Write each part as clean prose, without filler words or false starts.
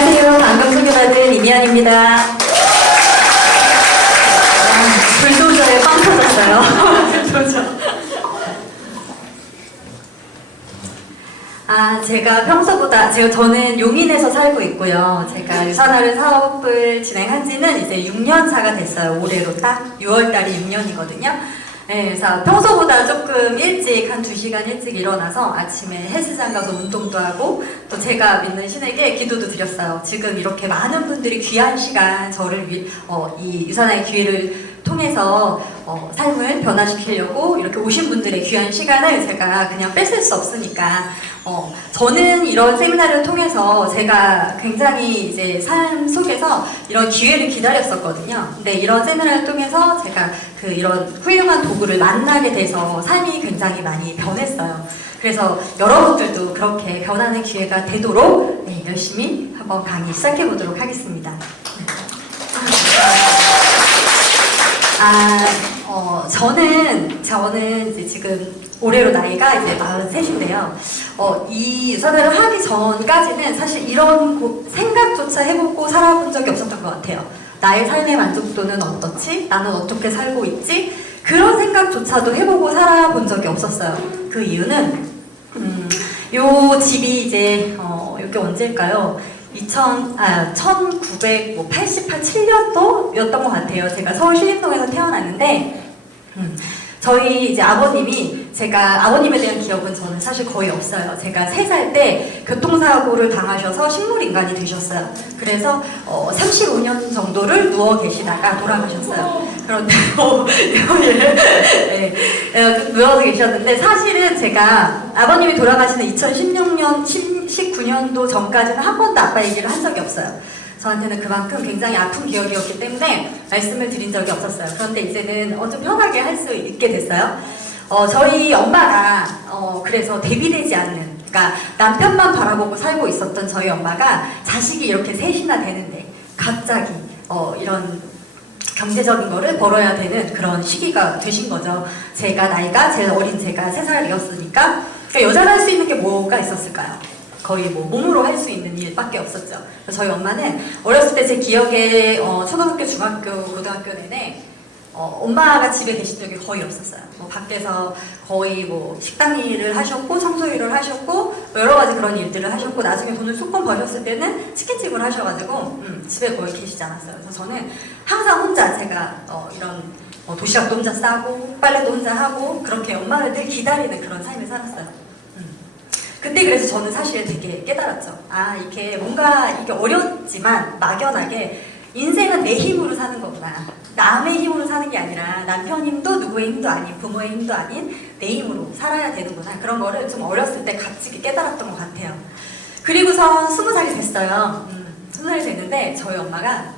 안녕하세요. 방금 소개받은 이미연입니다. 불도저에 빵 터졌어요. 불도저. 제가 평소보다, 저는 용인에서 살고 있고요. 제가 유산화를 사업을 진행한 지는 이제 6년 차가 됐어요. 올해로 딱 6월달이 6년이거든요. 네, 그래서 평소보다 조금 일찍, 한 2시간 일찍 일어나서 아침에 헬스장 가서 운동도 하고 또 제가 믿는 신에게 기도도 드렸어요. 지금 이렇게 많은 분들이 귀한 시간 저를 이 유산화의 기회를 통해서 삶을 변화시키려고 이렇게 오신 분들의 귀한 시간을 제가 그냥 뺏을 수 없으니까 저는 이런 세미나를 통해서 제가 굉장히 이제 삶 속에서 이런 기회를 기다렸었거든요. 근데 이런 세미나를 통해서 제가 이런 훌륭한 도구를 만나게 돼서 삶이 굉장히 많이 변했어요. 그래서 여러분들도 그렇게 변하는 기회가 되도록 열심히 한번 강의 시작해 보도록 하겠습니다. 저는 이제 지금 올해로 나이가 이제 43인데요. 이 유산화를 하기 전까지는 사실 이런 생각조차 해보고 살아본 적이 없었던 것 같아요. 나의 삶의 만족도는 어떻지? 나는 어떻게 살고 있지? 그런 생각조차도 해보고 살아본 적이 없었어요. 그 이유는, 요 집이 이제, 이게 언제일까요? 1988, 7년도였던 것 같아요. 제가 서울 신림동에서 태어났는데, 저희 이제 아버님에 대한 기억은 저는 사실 거의 없어요. 제가 3살 때 교통사고를 당하셔서 식물인간이 되셨어요. 그래서 35년 정도를 누워 계시다가 돌아가셨어요. 그런데 누워 계셨는데 사실은 제가 아버님이 돌아가시는 2016년, 19년도 전까지는 한 번도 아빠 얘기를 한 적이 없어요. 저한테는 그만큼 굉장히 아픈 기억이었기 때문에 말씀을 드린 적이 없었어요. 그런데 이제는 좀 편하게 할 수 있게 됐어요. 저희 엄마가 그래서 대비되지 않는, 그러니까 남편만 바라보고 살고 있었던 저희 엄마가 자식이 이렇게 셋이나 되는데 갑자기 이런 경제적인 거를 벌어야 되는 그런 시기가 되신 거죠. 나이가 제일 어린 제가 3살이었으니까. 그러니까 여자가 할 수 있는 게 뭐가 있었을까요? 거의 몸으로 할 수 있는 일밖에 없었죠. 저희 엄마는 어렸을 때 제 기억에 초등학교, 중학교, 고등학교 내내 엄마가 집에 계신 적이 거의 없었어요. 밖에서 거의 식당 일을 하셨고 청소 일을 하셨고 여러 가지 그런 일들을 하셨고 나중에 돈을 조금 버셨을 때는 치킨집을 하셔가지고 집에 거의 계시지 않았어요. 그래서 저는 항상 혼자 제가 이런 도시락도 혼자 싸고 빨래도 혼자 하고 그렇게 엄마를 늘 기다리는 그런 삶을 살았어요. 그때 그래서 저는 사실 되게 깨달았죠. 이게 뭔가 이게 어렵지만 막연하게 인생은 내 힘으로 사는 거구나. 남의 힘으로 사는 게 아니라 남편 힘도 누구의 힘도 아닌 부모의 힘도 아닌 내 힘으로 살아야 되는구나. 그런 거를 좀 어렸을 때 갑자기 깨달았던 것 같아요. 그리고서 20살이 됐어요. 20살이 됐는데 저희 엄마가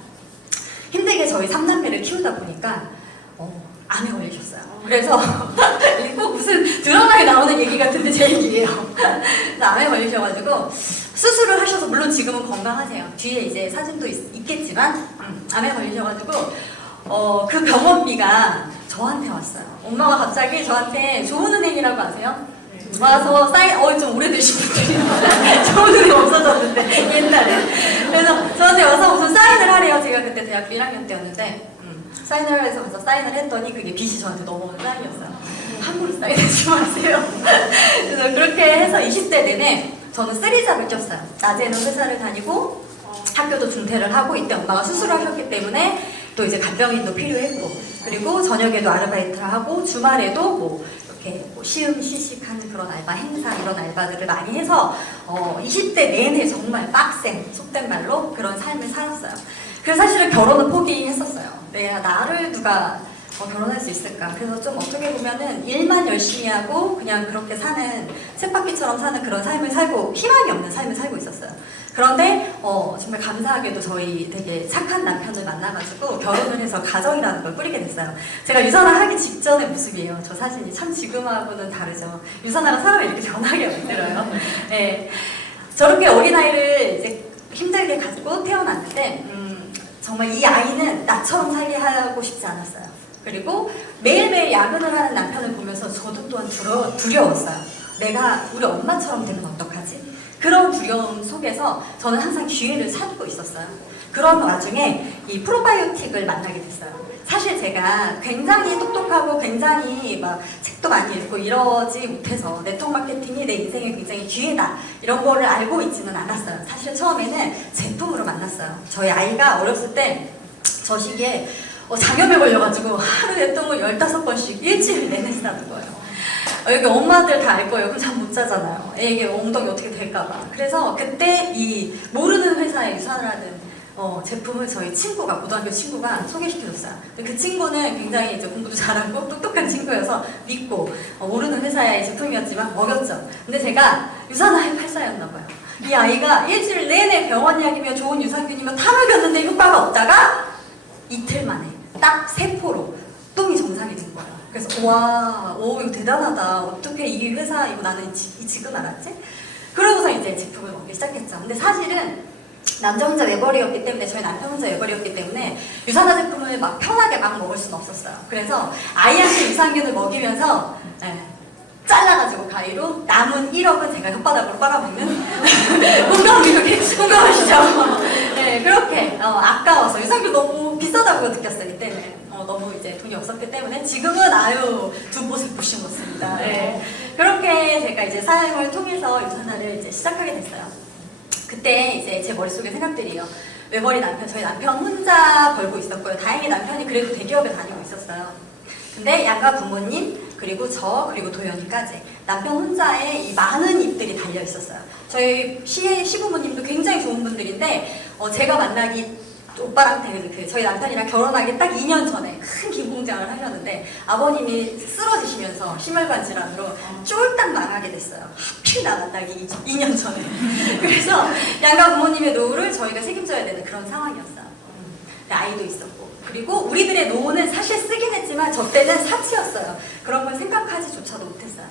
힘들게 저희 3남매를 키우다 보니까 암에 걸리셨어요. 그래서 꼭 무슨 드라마에 나오는 얘기 같은데 제 얘기예요. 암에 걸리셔가지고 수술을 하셔서 물론 지금은 건강하세요. 뒤에 이제 사진도 있겠지만 암에 걸리셔가지고 그 병원비가 저한테 왔어요. 엄마가 갑자기 저한테 좋은은행이라고 아세요? 와서 사인, 좀 오래되신 분들이 좋은은행 없어졌는데 옛날에. 그래서 저한테 와서 무슨 사인을 하래요. 제가 그때 대학교 1학년 때였는데 사인을 해서 가서 사인을 했더니 그게 빚이 저한테 넘어오는 사인이었어요. 함부로 사인하지 마세요. 그래서 그렇게 해서 20대 내내 저는 쓰리잡을 쪘어요. 낮에는 회사를 다니고 학교도 중퇴를 하고 이때 엄마가 수술을 하셨기 때문에 또 이제 간병인도 필요했고 그리고 저녁에도 아르바이트를 하고 주말에도 이렇게 시식하는 그런 알바, 행사 이런 알바들을 많이 해서 20대 내내 정말 빡센 속된 말로 그런 삶을 살았어요. 그래서 사실은 결혼은 포기했었어요. 나를 누가 결혼할 수 있을까? 그래서 좀 어떻게 보면은 일만 열심히 하고 그냥 그렇게 사는 쳇바퀴처럼 사는 그런 삶을 살고 희망이 없는 삶을 살고 있었어요. 그런데 정말 감사하게도 저희 되게 착한 남편을 만나가지고 결혼을 해서 가정이라는 걸 꾸리게 됐어요. 제가 유산화 하기 직전의 모습이에요. 저 사진이 참 지금하고는 다르죠. 유산화가 사람을 이렇게 변하게 만들어요. 네. 저렇게 어린아이를 이제 힘들게 가지고 태어났는데 정말 이 아이는 나처럼 살게 하고 싶지 않았어요. 그리고 매일매일 야근을 하는 남편을 보면서 저도 또한 두려웠어요. 내가 우리 엄마처럼 되면 어떡하지? 그런 두려움 속에서 저는 항상 기회를 찾고 있었어요. 그런 와중에 이 프로바이오틱을 만나게 됐어요. 사실 제가 굉장히 똑똑하고 굉장히 막 책도 많이 읽고 이러지 못해서 네트워크 마케팅이 내 인생의 굉장히 기회다 이런 거를 알고 있지는 않았어요. 사실 처음에는 제품으로 만났어요. 저희 아이가 어렸을 때 저 시기에 장염에 걸려가지고 하루에 똥을 15번씩 일주일 내내 싸는 거예요. 여기 엄마들 다 알 거예요. 그럼 잠 못 자잖아요. 애에게 엉덩이 어떻게 될까봐. 그래서 그때 이 모르는 회사에 유산을 하는 제품을 저희 친구가, 고등학교 친구가 소개시켜줬어요. 근데 그 친구는 굉장히 이제 공부도 잘하고 똑똑한 친구여서 믿고 모르는 회사의 제품이었지만 먹였죠. 근데 제가 유산화의 팔사였나봐요. 이 아이가 일주일 내내 병원 약이며 좋은 유산균이며 다 먹였는데 효과가 없다가 이틀 만에 딱 세포로 똥이 정상이 된 거예요. 그래서 와, 오 이거 대단하다. 어떻게 이 회사 이거 나는 지금 알았지? 그러고서 이제 제품을 먹기 시작했죠. 근데 사실은 남자 혼자 외벌이였기 때문에 저희 남편 혼자 외벌이었기 때문에 유산화 제품을 막 편하게 막 먹을 수는 없었어요. 그래서 아이한테 유산균을 먹이면서 잘라가지고 가위로 남은 1억은 제가 혓바닥으로 빨아먹는 공감하시죠? 네, 그렇게 아까워서 유산균 너무 비싸다고 느꼈어요. 이때는 너무 이제 돈이 없었기 때문에. 지금은 아유 두 곳을 부신 것입니다. 네. 그렇게 제가 이제 사용을 통해서 유산화를 이제 시작하게 됐어요. 그때 이제 제 머릿속에 생각들이요. 외벌이 남편, 저희 남편 혼자 벌고 있었고요. 다행히 남편이 그래도 대기업에 다니고 있었어요. 근데 양가 부모님, 그리고 저, 그리고 도연이까지 남편 혼자의 이 많은 입들이 달려 있었어요. 저희 시부모님도 굉장히 좋은 분들인데 제가 만나기 오빠랑 저희 남편이랑 결혼하기 딱 2년 전에 큰 김공장을 하셨는데 아버님이 쓰러지시면서 심혈관 질환으로 쫄딱 망하게 됐어요. 하필 나 만나기 2년 전에. 그래서 양가 부모님의 노후를 저희가 책임져야 되는 그런 상황이었어요. 아이도 있었고. 그리고 우리들의 노후는 사실 쓰긴 했지만 저 때는 사치였어요. 그런 걸 생각하지조차도 못했어요.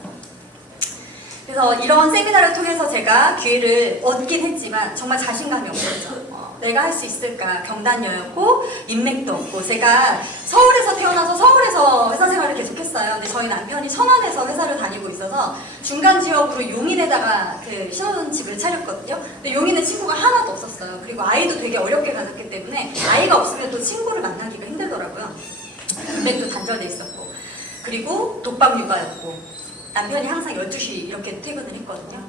그래서 이런 세미나를 통해서 제가 기회를 얻긴 했지만 정말 자신감이 없었죠. 내가 할 수 있을까? 경단녀였고 인맥도 없고. 제가 서울에서 태어나서 서울에서 회사 생활을 계속했어요. 근데 저희 남편이 천안에서 회사를 다니고 있어서 중간 지역으로 용인에다가 그 신혼집을 차렸거든요. 근데 용인에 친구가 하나도 없었어요. 그리고 아이도 되게 어렵게 가졌기 때문에 아이가 없으면 또 친구를 만나기가 힘들더라고요. 인맥도 단절돼 있었고. 그리고 독박 육아였고. 남편이 항상 12시 이렇게 퇴근을 했거든요.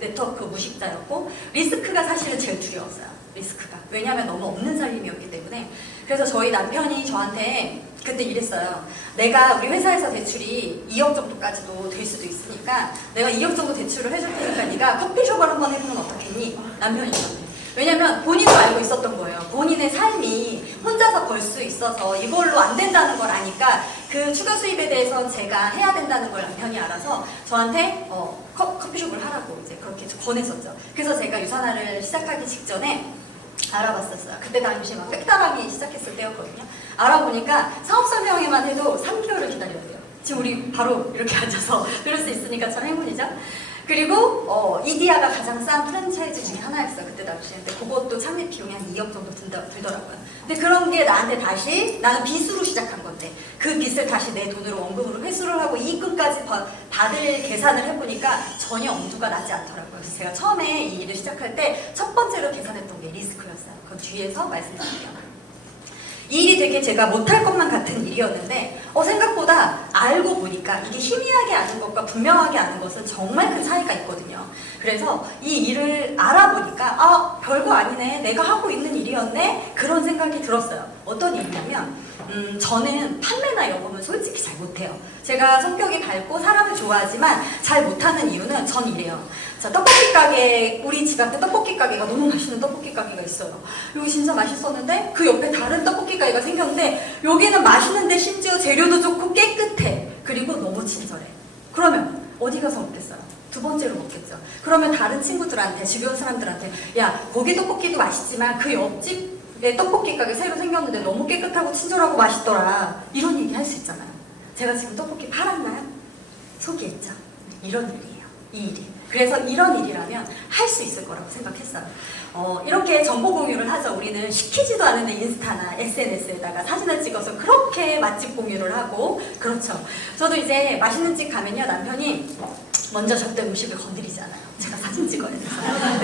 네트워크 무식자였고. 리스크가 사실은 제일 두려웠어요. 리스크가. 왜냐하면 너무 없는 살림이었기 때문에. 그래서 저희 남편이 저한테 그때 이랬어요. 내가 우리 회사에서 대출이 2억 정도까지도 될 수도 있으니까 내가 2억 정도 대출을 해줄 테니까 네가 커피숍을 한번 해보면 어떻겠니? 남편이 저한테. 왜냐면 본인도 알고 있었던 거예요. 본인의 삶이 혼자서 벌 수 있어서 이걸로 안 된다는 걸 아니까 그 추가 수입에 대해서 제가 해야 된다는 걸 남편이 알아서 저한테 커피숍을 하라고 이제 그렇게 권했었죠. 그래서 제가 유산화를 시작하기 직전에 알아봤었어요. 그때 당시에 막 빽단하기 시작했을 때였거든요. 알아보니까 사업 설명회만 해도 3개월을 기다려야 돼요. 지금 우리 바로 이렇게 앉아서 들을 수 있으니까 참 행운이죠. 그리고 이디야가 가장 싼 프랜차이즈 중에 하나였어요. 그때 당시에. 근데 그것도 창립 비용이 한 2억 정도 들더라고요. 근데 그런 게 나한테 다시 나는 빚으로 시작한 건데 그 빚을 다시 내 돈으로 원금으로 회수를 하고 이익금까지 받을 계산을 해보니까 전혀 엄두가 나지 않더라고요. 그래서 제가 처음에 이 일을 시작할 때 첫 번째로 계산했던 게 리스크였어요. 그건 뒤에서 말씀드릴게요. 이 일이 되게 제가 못할 것만 같은 일이었는데 생각보다 알고 보니까 이게 희미하게 아는 것과 분명하게 아는 것은 정말 큰 차이가 있거든요. 그래서 이 일을 알아보니까 별거 아니네, 내가 하고 있는 일이었네, 그런 생각이 들었어요. 어떤 일이냐면 저는 판매나 영업은 솔직히 잘 못해요. 제가 성격이 밝고 사람을 좋아하지만 잘 못하는 이유는 전 이래요. 자, 떡볶이 가게, 우리 집 앞에 떡볶이 가게가 너무 맛있는 떡볶이 가게가 있어요. 여기 진짜 맛있었는데 그 옆에 다른 떡볶이 가게가 생겼는데 여기는 맛있는데 심지어 재료도 좋고 깨끗해. 그리고 너무 친절해. 그러면 어디 가서 먹겠어요? 두 번째로 먹겠죠. 그러면 다른 친구들한테, 주변 사람들한테 야, 거기 떡볶이도 맛있지만 그 옆집에 떡볶이 가게 새로 생겼는데 너무 깨끗하고 친절하고 맛있더라. 이런 얘기 할 수 있잖아요. 제가 지금 떡볶이 팔았나요? 소개했죠. 이런 일이에요. 이 일이. 그래서 이런 일이라면 할 수 있을 거라고 생각했어요. 이렇게 정보 공유를 하죠. 우리는 시키지도 않은데 인스타나 SNS에다가 사진을 찍어서 그렇게 맛집 공유를 하고. 그렇죠. 저도 이제 맛있는 집 가면요, 남편이 먼저 절대 음식을 건드리지 않아요. 제가 사진 찍어야 돼서.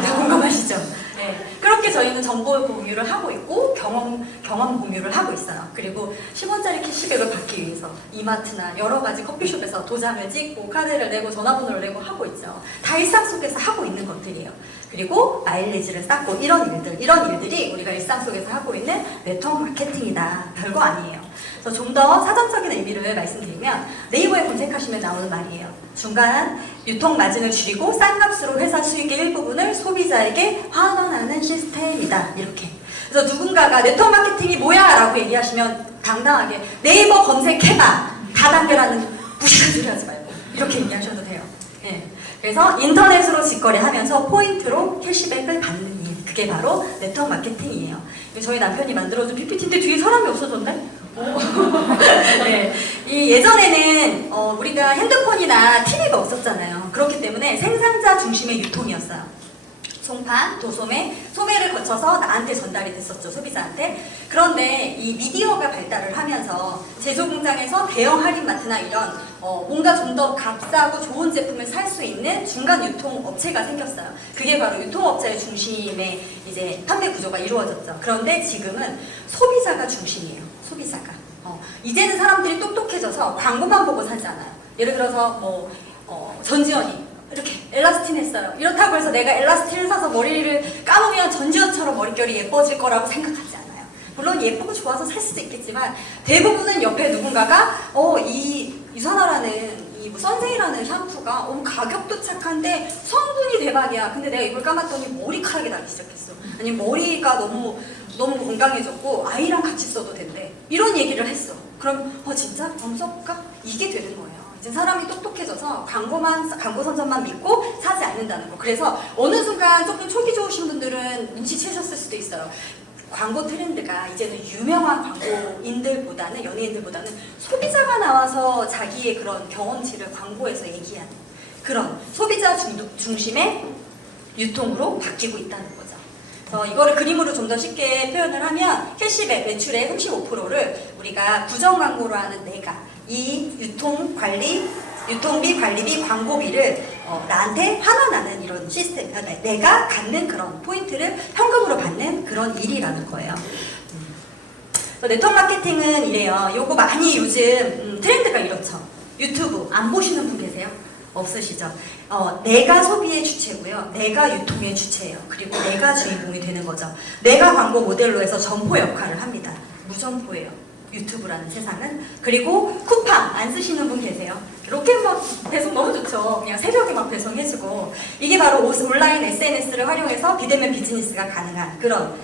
다 공감하시죠? 네. 그렇게 저희는 정보 공유를 하고 있고 경험 공유를 하고 있어요. 그리고 10원짜리 캐시백을 받기 위해서 이마트나 여러 가지 커피숍에서 도장을 찍고 카드를 내고 전화번호를 내고 하고 있죠. 다 일상 속에서 하고 있는 것들이에요. 그리고 마일리지를 쌓고 이런 일들이 우리가 일상 속에서 하고 있는 네트워크 마케팅이다. 별거 아니에요. 그래서 좀 더 사전적인 의미를 말씀드리면 네이버에 검색하시면 나오는 말이에요. 중간 유통 마진을 줄이고 싼 값으로 회사 수익의 일부분을 소비자에게 환원하는 시스템이다. 이렇게. 그래서 누군가가 네트워크 마케팅이 뭐야? 라고 얘기하시면 당당하게 네이버 검색해봐. 다단계라는 무식한 소리 하지 말고 이렇게 얘기하셔도 돼요. 네. 그래서 인터넷으로 직거래하면서 포인트로 캐시백을 받는 일. 그게 바로 네트워크 마케팅이에요. 저희 남편이 만들어준 PPT인데 뒤에 사람이 없어졌네? 네. 예전에는 우리가 핸드폰이나 TV가 없었잖아요. 그렇기 때문에 생산자 중심의 유통이었어요. 송판, 도소매, 소매를 거쳐서 나한테 전달이 됐었죠, 소비자한테. 그런데 이 미디어가 발달을 하면서 제조공장에서 대형 할인마트나 이런 뭔가 좀 더 값싸고 좋은 제품을 살 수 있는 중간 유통업체가 생겼어요. 그게 바로 유통업체의 중심의 이제 판매 구조가 이루어졌죠. 그런데 지금은 소비자가 중심이에요, 소비자가. 이제는 사람들이 똑똑해져서 광고만 보고 사지 않아요. 예를 들어서 전지현이 이렇게 엘라스틴 했어요. 이렇다고 해서 내가 엘라스틴을 사서 머리를 감으면 전지현처럼 머릿결이 예뻐질 거라고 생각하지 않아요. 물론 예쁘고 좋아서 살 수도 있겠지만 대부분은 옆에 누군가가 유산화라는 이 선생이라는 샴푸가 가격도 착한데 성분이 대박이야. 근데 내가 이걸 감았더니 머리카락이 나기 시작했어. 아니 머리가 너무 건강해졌고 아이랑 같이 써도 된대. 이런 얘기를 했어. 그럼 진짜? 그럼 써볼까? 이게 되는 거예요. 이제 사람이 똑똑해져서 광고 선전만 믿고 사지 않는다는 거. 그래서 어느 순간 조금 촉이 좋으신 분들은 눈치채셨을 수도 있어요. 광고 트렌드가 이제는 유명한 광고인들보다는 연예인들보다는 소비자가 나와서 자기의 그런 경험치를 광고에서 얘기하는 그런 소비자 중심의 유통으로 바뀌고 있다는 거죠. 그래서 이거를 그림으로 좀 더 쉽게 표현을 하면 캐시백 매출의 35%를 우리가 부정 광고로 하는 내가 이 유통비, 관리비, 광고비를 나한테 환원하는 이런 시스템, 내가 갖는 그런 포인트를 현금으로 받는 그런 일이라는 거예요. 네트워크 마케팅은 이래요. 요거 많이 요즘 트렌드가 이렇죠. 유튜브 안 보시는 분 계세요? 없으시죠? 내가 소비의 주체고요. 내가 유통의 주체예요. 그리고 내가 주인공이 되는 거죠. 내가 광고 모델로 해서 점포 역할을 합니다. 무점포예요. 유튜브라는 세상은. 그리고 쿠팡 안 쓰시는 분 계세요? 로켓 막 배송 너무 좋죠. 그냥 새벽에 막 배송해주고. 이게 바로 온라인 SNS를 활용해서 비대면 비즈니스가 가능한 그런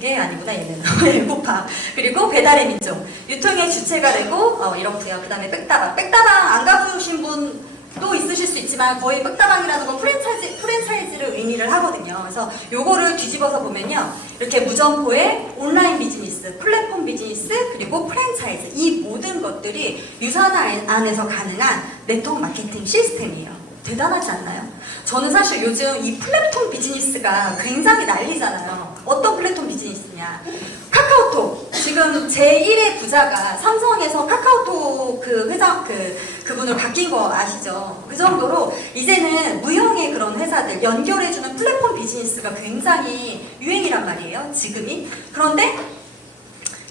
게 아니구나 얘는. 쿠팡. 그리고 배달의 민족. 유통의 주체가 되고 이렇고요. 그 다음에 백다방. 백다방 안 가보신 분 또 있으실 수 있지만 거의 백다방이라는 건 프랜차이즈를 의미를 하거든요. 그래서 요거를 뒤집어서 보면요. 이렇게 무점포의 온라인 비즈니스, 플랫폼 비즈니스, 그리고 프랜차이즈 이 모든 것들이 유산화 안에서 가능한 네트워크 마케팅 시스템이에요. 대단하지 않나요? 저는 사실 요즘 이 플랫폼 비즈니스가 굉장히 난리잖아요. 어떤 플랫폼 비즈니스냐? 카카오톡. 지금 제1의 부자가 삼성에서 카카오톡 그분으로 바뀐 거 아시죠? 그 정도로 이제는 무형의 그런 회사들 연결해주는 플랫폼 비즈니스가 굉장히 유행이란 말이에요. 지금이. 그런데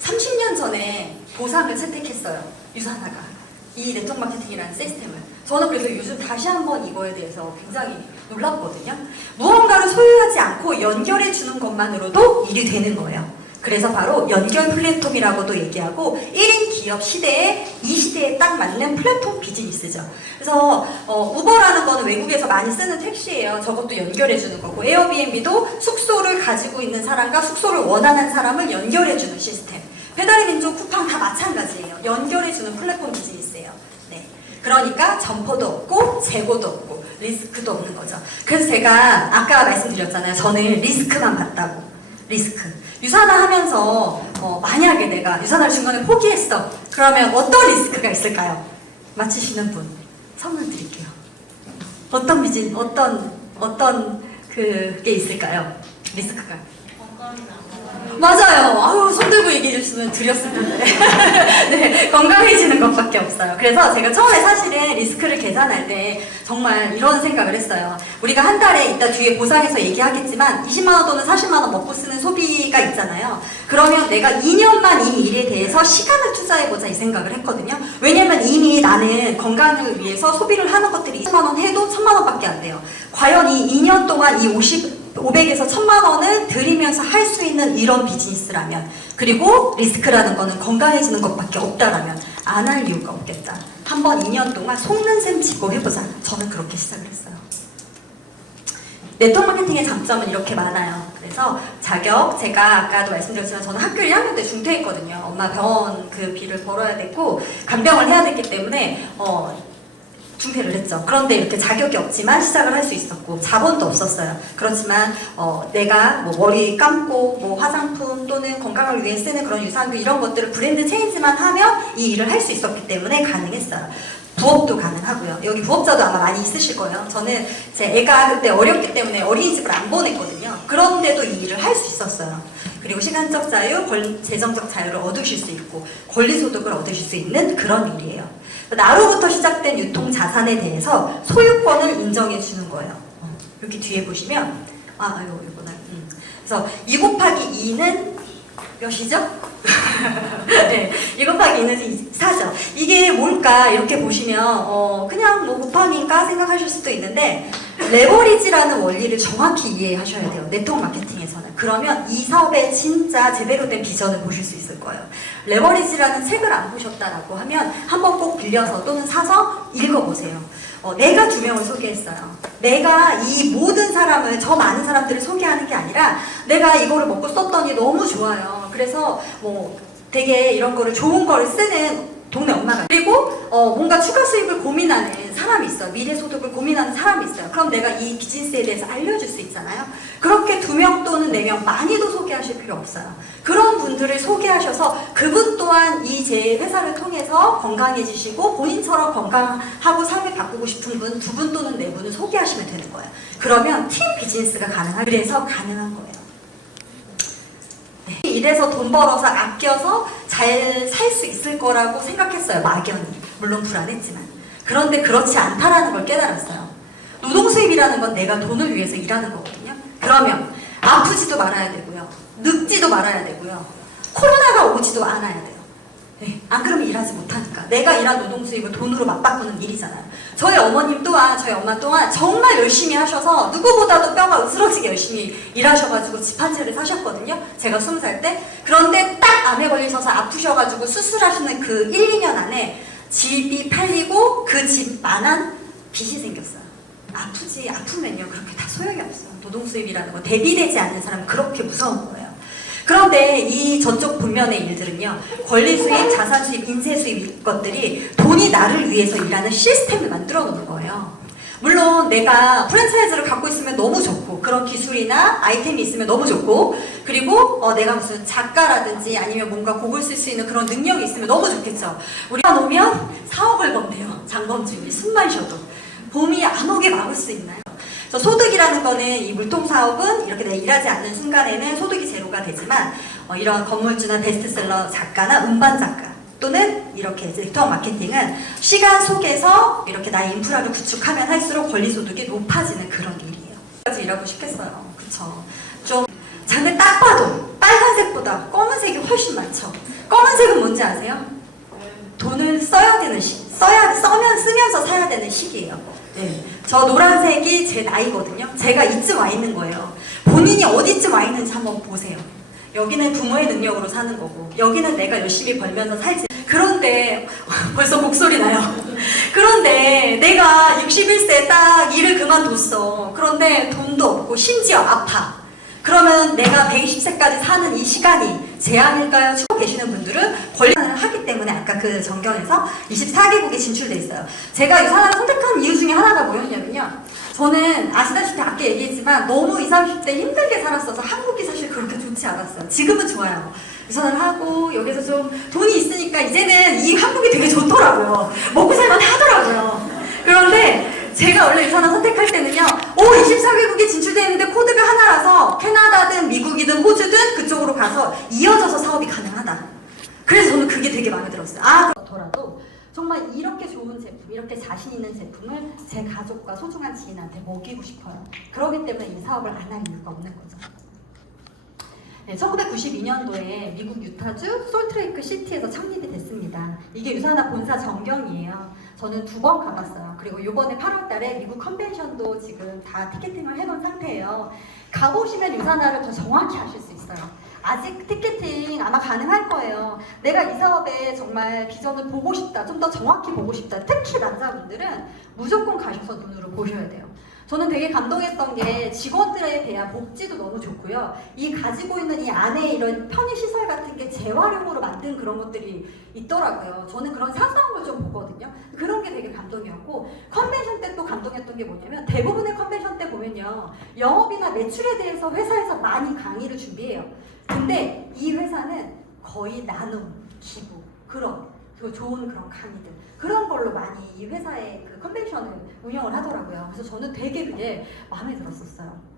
30년 전에 보상을 채택했어요. 유산화가. 이 네트워크 마케팅이라는 시스템을. 저는 그래서 요즘 다시 한번 이거에 대해서 굉장히 놀랐거든요. 무언가를 소유하지 않고 연결해주는 것만으로도 일이 되는 거예요. 그래서 바로 연결 플랫폼이라고도 얘기하고 1인 기업 시대에 이 시대에 딱 맞는 플랫폼 비즈니스죠. 그래서 우버라는 거는 외국에서 많이 쓰는 택시예요. 저것도 연결해주는 거고 에어비앤비도 숙소를 가지고 있는 사람과 숙소를 원하는 사람을 연결해주는 시스템. 배달의 민족, 쿠팡 다 마찬가지예요. 연결해주는 플랫폼 비즈니스예요. 네. 그러니까 점포도 없고 재고도 없고 리스크도 없는 거죠. 그래서 제가 아까 말씀드렸잖아요. 저는 리스크만 봤다고. 리스크. 유산화 하면서 만약에 내가 유산화를 중간에 포기했어. 그러면 어떤 리스크가 있을까요? 맞히시는 분 선물 드릴게요. 어떤 그게 있을까요? 리스크가. 맞아요. 아유, 손 들고 얘기해 주시면 드렸을 텐데. 네, 건강해지는 것밖에 없어요. 그래서 제가 처음에 사실은 리스크를 계산할 때 정말 이런 생각을 했어요. 우리가 한 달에 이따 뒤에 보상에서 얘기하겠지만 20만 원 또는 40만 원 먹고 쓰는 소비가 있잖아요. 그러면 내가 2년만 이 일에 대해서 시간을 투자해보자 이 생각을 했거든요. 왜냐면 이미 나는 건강을 위해서 소비를 하는 것들이 20만 원 해도 1000만 원밖에 안 돼요. 과연 이 2년 동안 이 500에서 1000만 원을 들이면서 할 수 있는 이런 비즈니스라면, 그리고 리스크라는 거는 건강해지는 것밖에 없다라면 안 할 이유가 없겠다. 한번 2년 동안 속는 셈 치고 해보자. 저는 그렇게 시작을 했어요. 네트워크 마케팅의 장점은 이렇게 많아요. 그래서 자격, 제가 아까도 말씀드렸지만 저는 학교 1학년 때 중퇴했거든요. 엄마 병원 그 비를 벌어야 됐고 간병을 해야 됐기 때문에 중퇴를 했죠. 그런데 이렇게 자격이 없지만 시작을 할 수 있었고 자본도 없었어요. 그렇지만 내가 뭐 머리 감고 뭐 화장품 또는 건강을 위해 쓰는 그런 유산균 이런 것들을 브랜드 체인지만 하면 이 일을 할 수 있었기 때문에 가능했어요. 부업도 가능하고요. 여기 부업자도 아마 많이 있으실 거예요. 저는 제 애가 그때 어렸기 때문에 어린이집을 안 보냈거든요. 그런데도 이 일을 할 수 있었어요. 그리고 시간적 자유, 재정적 자유를 얻으실 수 있고 권리소득을 얻으실 수 있는 그런 일이에요. 나로부터 시작된 유통 자산에 대해서 소유권을 인정해 주는 거예요. 여기 뒤에 보시면 이거는 그래서 2 곱하기 2는 몇이죠? 네, 2 곱하기 2는 4죠. 이게 뭘까 이렇게 보시면 그냥 뭐 곱하기인가 생각하실 수도 있는데 레버리지라는 원리를 정확히 이해하셔야 돼요. 네트워크 마케팅에서는. 그러면 이 사업의 진짜 제대로 된 비전을 보실 수 있을 거예요. 레버리지라는 책을 안 보셨다라고 하면 한번 꼭 빌려서 또는 사서 읽어보세요. 내가 2명을 소개했어요. 내가 이 모든 사람을, 저 많은 사람들을 소개하는 게 아니라 내가 이거를 먹고 썼더니 너무 좋아요. 그래서 뭐 되게 이런 거를 좋은 거를 쓰는 동네 엄마가, 그리고 뭔가 추가 수입을 고민하는 사람이 있어요. 미래 소득을 고민하는 사람이 있어요. 그럼 내가 이 비즈니스에 대해서 알려줄 수 있잖아요. 그렇게 2명 또는 4명 많이도 소개하실 필요 없어요. 그런 분들을 소개하셔서 그분 또한 이 제 회사를 통해서 건강해지시고 본인처럼 건강하고 삶을 바꾸고 싶은 분 2분 또는 4분을 소개하시면 되는 거예요. 그러면 팀 비즈니스가 가능한, 그래서 가능한 거예요. 네. 이래서 돈 벌어서 아껴서 잘 살 수 있을 거라고 생각했어요. 막연히. 물론 불안했지만. 그런데 그렇지 않다라는 걸 깨달았어요. 노동 수입이라는 건 내가 돈을 위해서 일하는 거거든요. 그러면 아프지도 말아야 되고요. 늙지도 말아야 되고요. 코로나가 오지도 않아야 돼요. 네, 안 그러면 일하지 못하니까. 내가 일한 노동 수입을 돈으로 맞바꾸는 일이잖아요. 저희 어머님 또한, 저희 엄마 또한 정말 열심히 하셔서 누구보다도 뼈가 으스러지게 열심히 일하셔가지고 집 한 채를 사셨거든요. 제가 20살 때. 그런데 딱 암에 걸리셔서 아프셔가지고 수술하시는 그 1, 2년 안에 집이 팔리고 그 집만한 빚이 생겼어요. 아프면요 그렇게 다 소용이 없어요. 노동 수입이라는 거 대비되지 않는 사람은 그렇게 무서운 거예요. 그런데 이 저쪽 분면의 일들은요, 권리 수입, 자산 수입, 인세 수입 것들이 돈이 나를 위해서 일하는 시스템을 만들어 놓는 거예요. 물론 내가 프랜차이즈를 갖고 있으면 너무 좋고, 그런 기술이나 아이템이 있으면 너무 좋고, 그리고 내가 무슨 작가라든지 아니면 뭔가 곡을 쓸 수 있는 그런 능력이 있으면 너무 좋겠죠. 우리가 놓으면 4억을 번대요. 장범준이 숨만 쉬어도. 봄이 안 오게 막을 수 있나요? 소득이라는 거는 이 물통 사업은 이렇게 내가 일하지 않는 순간에는 소득이 제로가 되지만 이런 건물주나 베스트셀러 작가나 음반 작가 또는 이렇게 네트워크 마케팅은 시간 속에서 이렇게 나의 인프라를 구축하면 할수록 권리 소득이 높아지는 그런 일이에요. 까지 일하고 싶겠어요. 그쵸? 좀 장을 딱 봐도 빨간색보다 검은색이 훨씬 많죠. 검은색은 뭔지 아세요? 돈을 써야 되는 쓰면서 사야 되는 시기예요. 네. 저 노란색이 제 나이거든요. 제가 이쯤 와 있는 거예요. 본인이 어디쯤 와 있는지 한번 보세요. 여기는 부모의 능력으로 사는 거고, 여기는 내가 열심히 벌면서 살지. 그런데 벌써 목소리 나요. 그런데 내가 61세 딱 일을 그만뒀어. 그런데 돈도 없고 심지어 아파. 그러면 내가 120세까지 사는 이 시간이 제한일까요? 치고 계시는 분들은 권리를 하기 때문에 아까 그 전경에서 24개국에 진출돼 있어요. 제가 이 산업을 선택한 이유 중에 하나가 뭐였냐면요. 저는 아시다시피 아까 얘기했지만 너무 20, 30대 힘들게 살았어서 한국이 사실 그렇게 좋지 않았어요. 지금은 좋아요. 유선을 하고 여기서 좀 돈이 있으니까 이제는 이 한국이 되게 좋더라고요. 먹고 살만 하더라고요. 그런데 제가 원래 유산을 선택할 때는요, 24개국이 진출되어 있는데 코드가 하나라서 캐나다든 미국이든 호주든 그쪽으로 가서 이어져서 사업이 가능하다. 그래서 저는 그게 되게 마음에 들었어요. 더라도 정말 이렇게 좋은 제품, 이렇게 자신 있는 제품을 제 가족과 소중한 지인한테 먹이고 싶어요. 그렇기 때문에 이 사업을 안 할 이유가 없는 거죠. 네, 1992년도에 미국 유타주 솔트레이크 시티에서 창립이 됐습니다. 이게 유산화 본사 전경이에요. 저는 2번 가봤어요. 그리고 이번에 8월 달에 미국 컨벤션도 지금 다 티켓팅을 해놓은 상태예요. 가보시면 유산화를 더 정확히 아실 수 있어요. 아직 티켓팅 아마 가능할 거예요. 내가 이 사업에 정말 비전을 보고 싶다, 좀 더 정확히 보고 싶다. 특히 남자분들은 무조건 가셔서 눈으로 보셔야 돼요. 저는 되게 감동했던 게 직원들에 대한 복지도 너무 좋고요. 이 가지고 있는 이 안에 이런 편의시설 같은 게 재활용으로 만든 그런 것들이 있더라고요. 저는 그런 사소한 걸 좀 보거든요. 그런 게 되게 감동이었고, 컨벤션 때 또 감동했던 게 뭐냐면, 대부분의 컨벤션 때 보면요, 영업이나 매출에 대해서 회사에서 많이 강의를 준비해요. 근데 이 회사는 거의 나눔, 기부, 그런 좋은 그런 강의들, 그런 걸로 많이 이 회사의 그 컨벤션을 운영을 하더라고요. 그래서 저는 되게 그게 마음에 들었었어요.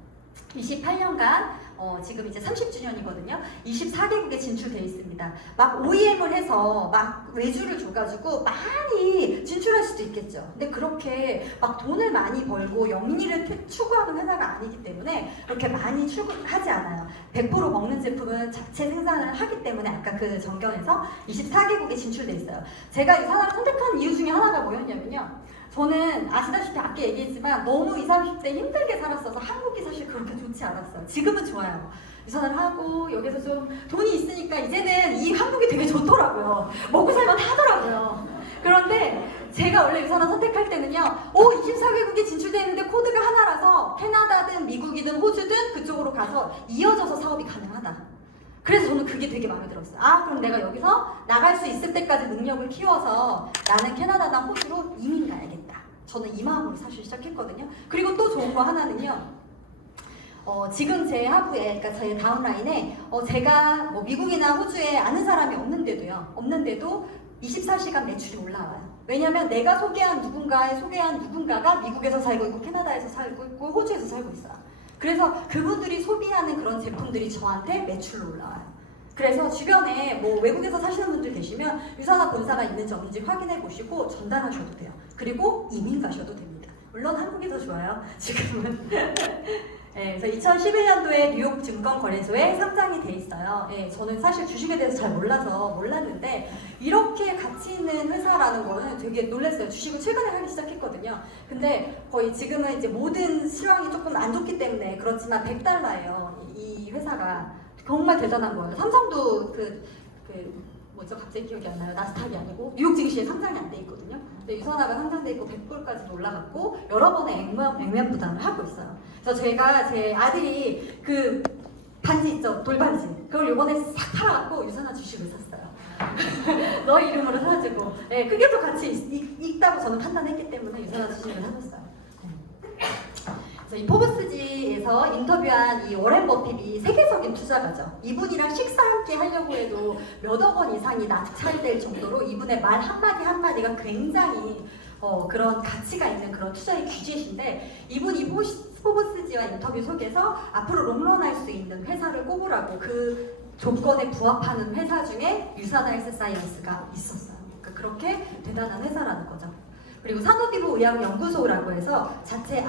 28년간 지금 이제 30주년이거든요. 24개국에 진출되어 있습니다. 막 OEM을 해서 막 외주를 줘가지고 많이 진출할 수도 있겠죠. 근데 그렇게 막 돈을 많이 벌고 영리를 추구하는 회사가 아니기 때문에 그렇게 많이 추구하지 않아요. 100% 먹는 제품은 자체 생산을 하기 때문에 아까 그 전경에서 24개국에 진출되어 있어요. 제가 이 산업을 선택한 이유 중에 하나가 뭐였냐면요. 저는 아시다시피 아까 얘기했지만 너무 20, 30대 힘들게 살았어서 한국이 사실 그렇게 좋지 않았어요. 지금은 좋아요. 유산을 하고 여기서 좀 돈이 있으니까 이제는 이 한국이 되게 좋더라고요. 먹고 살만 하더라고요. 그런데 제가 원래 유산을 선택할 때는요, 24개국이 진출되어 있는데 코드가 하나라서 캐나다든 미국이든 호주든 그쪽으로 가서 이어져서 사업이 가능하다. 그래서 저는 그게 되게 마음에 들었어요. 그럼 내가 여기서 나갈 수 있을 때까지 능력을 키워서 나는 캐나다나 호주로 이민 가야겠다. 저는 이 마음으로 사실 시작했거든요. 그리고 또 좋은 거 하나는요. 지금 제 하부에, 그러니까 제 다운라인에 제가 뭐 미국이나 호주에 아는 사람이 없는데도 24시간 매출이 올라와요. 왜냐면 내가 소개한 누군가가 미국에서 살고 있고 캐나다에서 살고 있고 호주에서 살고 있어요. 그래서 그분들이 소비하는 그런 제품들이 저한테 매출로 올라와요. 그래서 주변에 뭐 외국에서 사시는 분들 계시면 유산화 본사가 있는지 없는지 확인해 보시고 전달하셔도 돼요. 그리고 이민 가셔도 됩니다. 물론 한국이 더 좋아요. 지금은. 네, 그래서 2011년도에 뉴욕 증권거래소에 상장이 돼 있어요. 네, 저는 사실 주식에 대해서 잘 몰랐는데 이렇게 가치 있는 회사라는 거는 되게 놀랐어요. 주식을 최근에 하기 시작했거든요. 근데 거의 지금은 이제 모든 실황이 조금 안 좋기 때문에 그렇지만 $100예요. 이 회사가 정말 대단한 거예요. 삼성도 뭐죠? 갑자기 기억이 안 나요. 나스닥이 아니고 뉴욕 증시에 상장이 안 돼 있거든요. 근데 유산화가 상장돼 있고 100불까지 올라갔고 여러 번의 액면 부담을 하고 있어요. 그래서 제가 제 아들이 그 반지 있죠? 돌반지. 그걸 이번에 싹 팔아갖고 유산화 주식을 샀어요. 너 이름으로 사가지고. 네, 그게 또 같이 있다고 저는 판단했기 때문에 유산화 주식을 사줬어요. 이 포브스지에서 인터뷰한 이 워렌 버핏이 세계적인 투자가죠. 이분이랑 식사 함께 하려고 해도 몇억 원 이상이 낙찰될 정도로 이분의 말 한마디 한마디가 굉장히 그런 가치가 있는 그런 투자의 규제신데, 이분이 포브스지와 인터뷰 속에서 앞으로 롱런할 수 있는 회사를 꼽으라고 그 조건에 부합하는 회사 중에 유산화 헬스사이언스가 있었어요. 그러니까 그렇게 대단한 회사라는 거죠. 그리고 산후피부의학연구소라고 해서 자체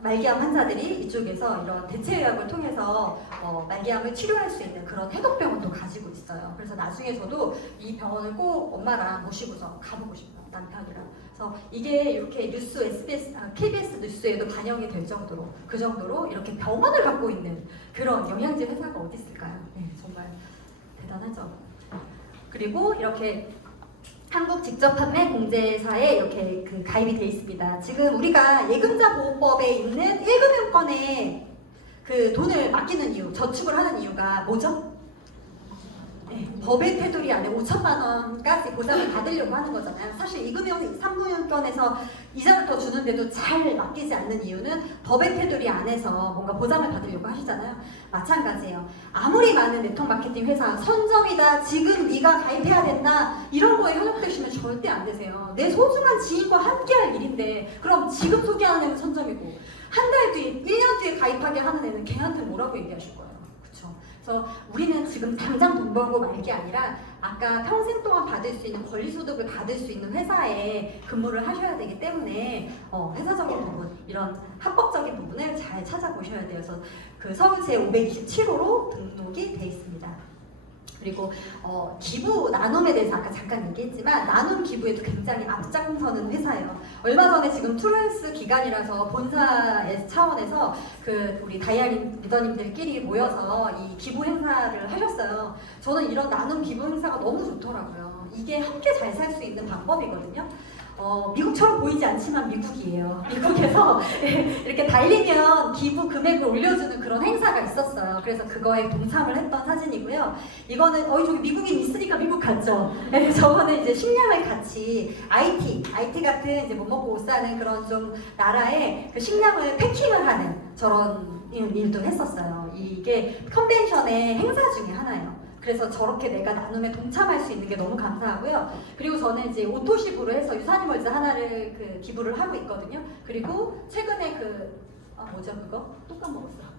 말기암 환자들이 이쪽에서 이런 대체의학을 통해서 말기암을 치료할 수 있는 그런 해독병원도 가지고 있어요. 그래서 나중에 저도 이 병원을 꼭 엄마랑 모시고서 가보고 싶어요, 남편이랑. 그래서 이게 이렇게 KBS 뉴스에도 반영이 될 정도로, 그 정도로 이렇게 병원을 갖고 있는 그런 영양제 회사가 어디 있을까요? 네, 정말 대단하죠. 그리고 이렇게 한국 직접 판매 공제사에 이렇게 가입이 돼 있습니다. 지금 우리가 예금자 보호법에 있는 1금융권에 그 돈을 맡기는 이유, 저축을 하는 이유가 뭐죠? 네, 법의 테두리 안에 5천만 원까지 보상을 받으려고 하는 거잖아요. 사실 2금융, 3금융권에서 이자를 더 주는데도 잘 맡기지 않는 이유는 법의 테두리 안에서 뭔가 보상을 받으려고 하시잖아요. 마찬가지예요. 아무리 많은 네트워크 마케팅 회사, 선점이다, 지금 네가 가입해야 된다, 이런 거에 현혹되시면 절대 안 되세요. 내 소중한 지인과 함께 할 일인데 그럼 지금 소개하는 애는 선점이고 한 달 뒤에, 1년 뒤에 가입하게 하는 애는 걔한테 뭐라고 얘기하실 거예요. 그쵸? 그래서 우리는 지금 당장 돈 벌고 말 게 아니라 아까 평생 동안 받을 수 있는 권리소득을 받을 수 있는 회사에 근무를 하셔야 되기 때문에 회사적인 부분, 이런 합법적인 부분을 잘 찾아보셔야 돼요. 그래서 그 서울 제527호로 등록이 돼 있습니다. 그리고 기부 나눔에 대해서 아까 잠깐 얘기했지만 나눔 기부에도 굉장히 앞장서는 회사예요. 얼마 전에 지금 투르스 기간이라서 본사의 차원에서 그 우리 다이아리 리더님들끼리 모여서 이 기부 행사를 하셨어요. 저는 이런 나눔 기부 행사가 너무 좋더라고요. 이게 함께 잘 살 수 있는 방법이거든요. 미국처럼 보이지 않지만 미국이에요. 미국에서 이렇게 달리면 기부 금액을 올려주는 그런 행사가 있었어요. 그래서 그거에 동참을 했던 사진이고요. 이거는 저기 미국인 있으니까 미국 갔죠. 네, 저거는 이제 식량을 같이 IT 같은 이제 못 먹고 못 사는 그런 좀 나라에 그 식량을 패킹을 하는 저런 일도 했었어요. 이게 컨벤션의 행사 중에 하나예요. 그래서 저렇게 내가 나눔에 동참할 수 있는 게 너무 감사하고요. 그리고 저는 이제 오토십으로 해서 유산이멀즈 하나를 그 기부를 하고 있거든요. 그리고 최근에 뭐죠 그거? 또 까먹었어.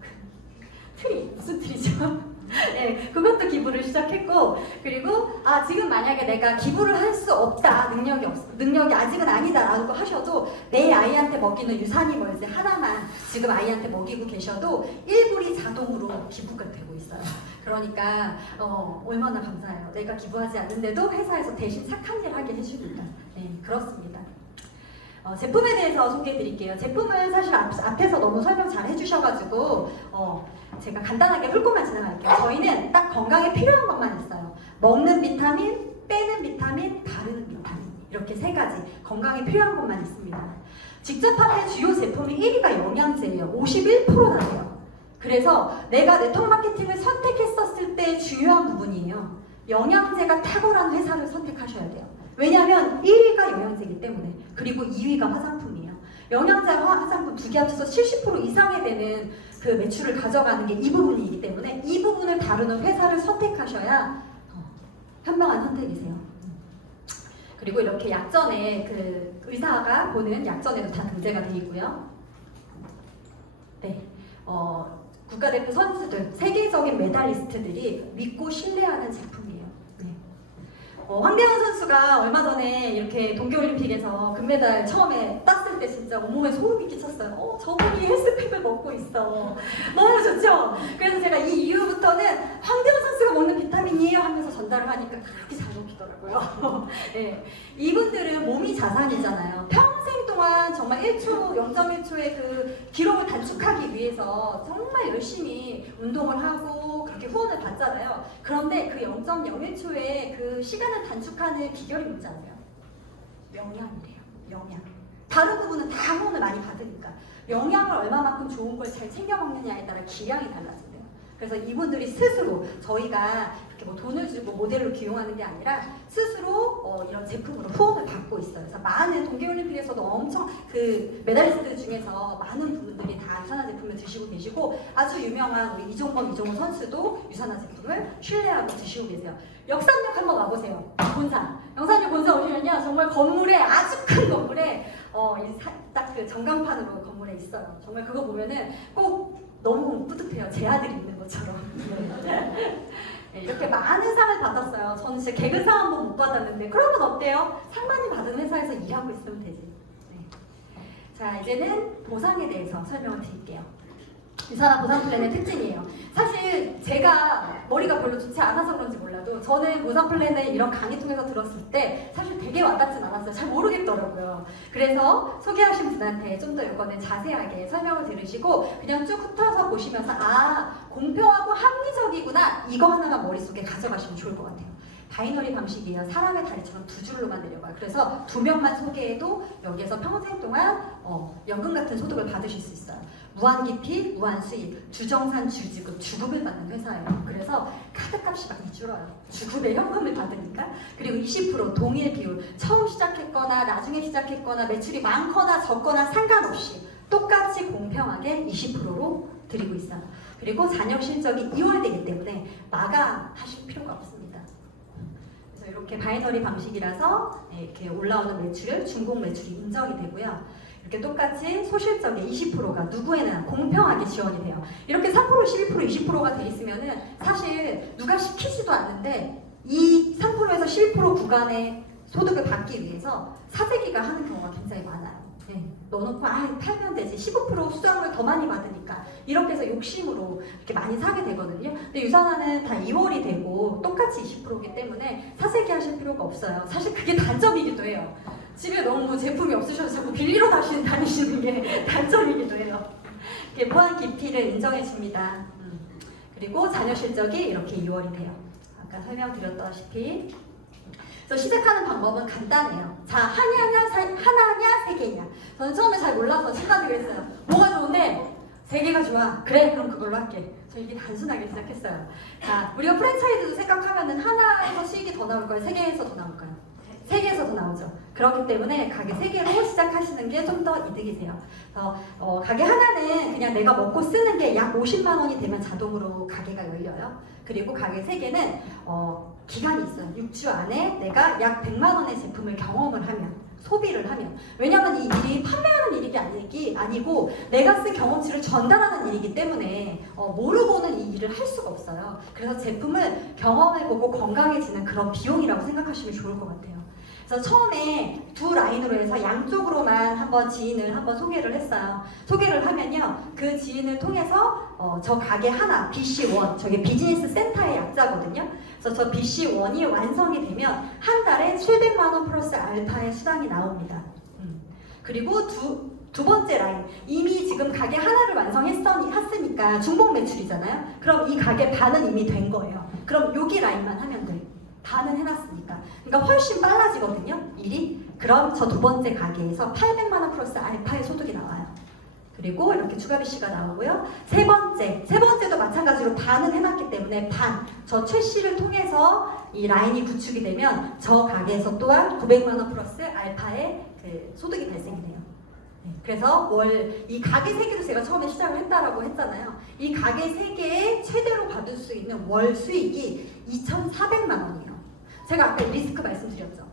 트리, 무슨 트리죠? 네, 그것도 기부를 시작했고, 그리고 지금 만약에 내가 기부를 할 수 없다, 능력이 아직은 아니다라고 하셔도 내 아이한테 먹이는 유산이멀즈 하나만 지금 아이한테 먹이고 계셔도 1불이 자동으로 기부가 되고 있어요. 그러니까 얼마나 감사해요. 내가 기부하지 않는데도 회사에서 대신 착한 일 하게 해주니까. 네, 그렇습니다. 제품에 대해서 소개해 드릴게요. 제품은 사실 앞에서 너무 설명 잘 해주셔가지고 제가 간단하게 훑고만 지나갈게요. 저희는 딱 건강에 필요한 것만 있어요. 먹는 비타민, 빼는 비타민, 바르는 비타민, 이렇게 세 가지 건강에 필요한 것만 있습니다. 직접 판매 주요 제품이 1위가 영양제예요. 51%나 돼요. 그래서 내가 네트워크 마케팅을 선택했었을 때 중요한 부분이에요. 영양제가 탁월한 회사를 선택하셔야 돼요. 왜냐하면 1위가 영양제이기 때문에, 그리고 2위가 화장품이에요. 영양제와 화장품 두 개 합쳐서 70% 이상이 되는 그 매출을 가져가는 게 이 부분이기 때문에 이 부분을 다루는 회사를 선택하셔야 현명한 선택이세요. 그리고 이렇게 약전에 그 의사가 보는 약전에도 다 등재가 되어 있고요. 네, 국가대표 선수들, 세계적인 메달리스트들이 믿고 신뢰하는 제품이에요. 네. 황대현 선수가 얼마 전에 이렇게 동계올림픽에서 금메달 처음에 땄을 때 진짜 온몸에 소름이 끼쳤어요. 저분이 헬스팩을 먹고 있어. 너무 좋죠? 그래서 제가 이 이후부터는 황대현 선수가 먹는 비타민이에요 하면서 전달을 하니까 그렇게 잘 먹히더라고요. 네. 이분들은 몸이 자산이잖아요. 평생 동안 정말 1초, 0.1초의 그 기록을 단축하기 위해서 정말 열심히 운동을 하고 그렇게 후원을 받잖아요. 그런데 그 0.01초의 그 시간을 단축하는 비결이 뭔지 아세요? 영양이래요. 영양. 다른 부분은 다 후원을 많이 받으니까 영양을 얼마만큼 좋은 걸 잘 챙겨 먹느냐에 따라 기량이 달라진대요. 그래서 이분들이 스스로 저희가 이렇게 뭐 돈을 주고 모델로 기용하는 게 아니라 스스로 이런 제품으로 후원을 받고 있어요. 그래서 많은 동계올림픽에서도 엄청 그 메달리스트 중에서 많은 분들이 다 유산화 제품을 드시고 계시고, 아주 유명한 우리 이종범 이종호 선수도 유산화 제품을 신뢰하고 드시고 계세요. 역삼역 한번 와보세요. 본사. 영산역 본사 오시면요, 정말 건물에, 아주 큰 건물에 딱 그 전광판으로 건물에 있어요. 정말 그거 보면은 꼭 너무 뿌듯해요. 제 아들이 있는 것처럼. 네, 이렇게 많은 상을 받았어요. 저는 진짜 개그상 한 번 못 받았는데, 그러면 어때요? 상 많이 받은 회사에서 일하고 있으면 되지. 네. 자, 이제는 보상에 대해서 설명을 드릴게요. 유산화 보상 플랜의 특징이에요. 사실 제가 머리가 별로 좋지 않아서 그런지 몰라도 저는 보상 플랜을 이런 강의 통해서 들었을 때 사실 되게 와닿진 않았어요. 잘 모르겠더라고요. 그래서 소개하신 분한테 좀 더 이거는 자세하게 설명을 들으시고 그냥 쭉 훑어서 보시면서 공평하고 합리적이구나, 이거 하나만 머릿속에 가져가시면 좋을 것 같아요. 바이너리 방식이에요. 사람의 다리처럼 두 줄로만 내려가요. 그래서 두 명만 소개해도 여기에서 평생 동안 연금 같은 소득을 받으실 수 있어요. 무한 기피, 무한 수입, 주정산, 주지급, 주급을 받는 회사예요. 그래서 가장 카드값이 많이 줄어요. 주급의 현금을 받으니까. 그리고 20% 동일 비율. 처음 시작했거나 나중에 시작했거나 매출이 많거나 적거나 상관없이 똑같이 공평하게 20%로 드리고 있어요. 그리고 잔여 실적이 2월되기 때문에 마감하실 필요가 없습니다. 그래서 이렇게 바이너리 방식이라서 이렇게 올라오는 매출을 중복 매출이 인정이 되고요. 이렇게 똑같이 소실적의 20%가 누구에나 공평하게 지원이 돼요. 이렇게 3%, 12%, 20%가 돼 있으면은 사실 누가 시키지도 않는데 이 3%에서 11% 구간의 소득을 받기 위해서 사재기가 하는 경우가 굉장히 많아요. 네, 넣어놓고 팔면 되지 15% 수당을 더 많이 받으니까 이렇게 해서 욕심으로 이렇게 많이 사게 되거든요. 근데 유산화는 다 2월이 되고 똑같이 20%이기 때문에 사재기 하실 필요가 없어요. 사실 그게 단점이기도 해요. 집에 너무 제품이 없으셔서 자꾸 빌리러 다니시는 게 단점이기도 해요. 이렇게 보안 깊이를 인정해 줍니다. 그리고 잔여 실적이 이렇게 2월이 돼요. 아까 설명드렸다시피 그래서 시작하는 방법은 간단해요. 자, 하나냐, 세 개냐. 저는 처음에 잘 몰라서 친구한테 그랬어요. 뭐가 좋은데? 세 개가 좋아. 그래, 그럼 그걸로 할게. 저 이게 단순하게 시작했어요. 자, 우리가 프랜차이즈도 생각하면은 하나에서 수익이 더 나올까요? 세 개에서 더 나올까요? 세 개에서 더 나오죠. 그렇기 때문에 가게 세 개로 시작하시는 게 좀 더 이득이세요. 가게 하나는 그냥 내가 먹고 쓰는 게 약 50만 원이 되면 자동으로 가게가 열려요. 그리고 가게 세 개는 기간이 있어요. 6주 안에 내가 약 100만 원의 제품을 경험을 하면, 소비를 하면. 왜냐면 이 일이 판매하는 일이 아니고 내가 쓴 경험치를 전달하는 일이기 때문에 모르고는 이 일을 할 수가 없어요. 그래서 제품을 경험해보고 건강해지는 그런 비용이라고 생각하시면 좋을 것 같아요. 그래서 처음에 두 라인으로 해서 양쪽으로만 한번 지인을 한번 소개를 했어요. 소개를 하면요, 그 지인을 통해서 저 가게 하나, BC1, 저게 비즈니스 센터의 약자거든요. 그래서 저 BC1이 완성이 되면 한 달에 700만 원 플러스 알파의 수당이 나옵니다. 그리고 두 번째 라인, 이미 지금 가게 하나를 완성했으니까 중복 매출이잖아요. 그럼 이 가게 반은 이미 된 거예요. 그럼 여기 라인만 하면 돼. 반은 해놨으니까. 그러니까 훨씬 빨라지거든요, 일이. 그럼 저 두 번째 가게에서 800만 원 플러스 알파의 소득이 나와요. 그리고 이렇게 추가 BC가 나오고요. 세 번째도 마찬가지로 반은 해놨기 때문에 저 최 씨를 통해서 이 라인이 구축이 되면 저 가게에서 또한 900만 원 플러스 알파의 그 소득이 발생이 돼요. 그래서 이 가게 3개도 제가 처음에 시작을 했다라고 했잖아요. 이 가게 3개에 최대로 받을 수 있는 월 수익이 2,400만 원이에요. 제가 아까 리스크 말씀드렸죠.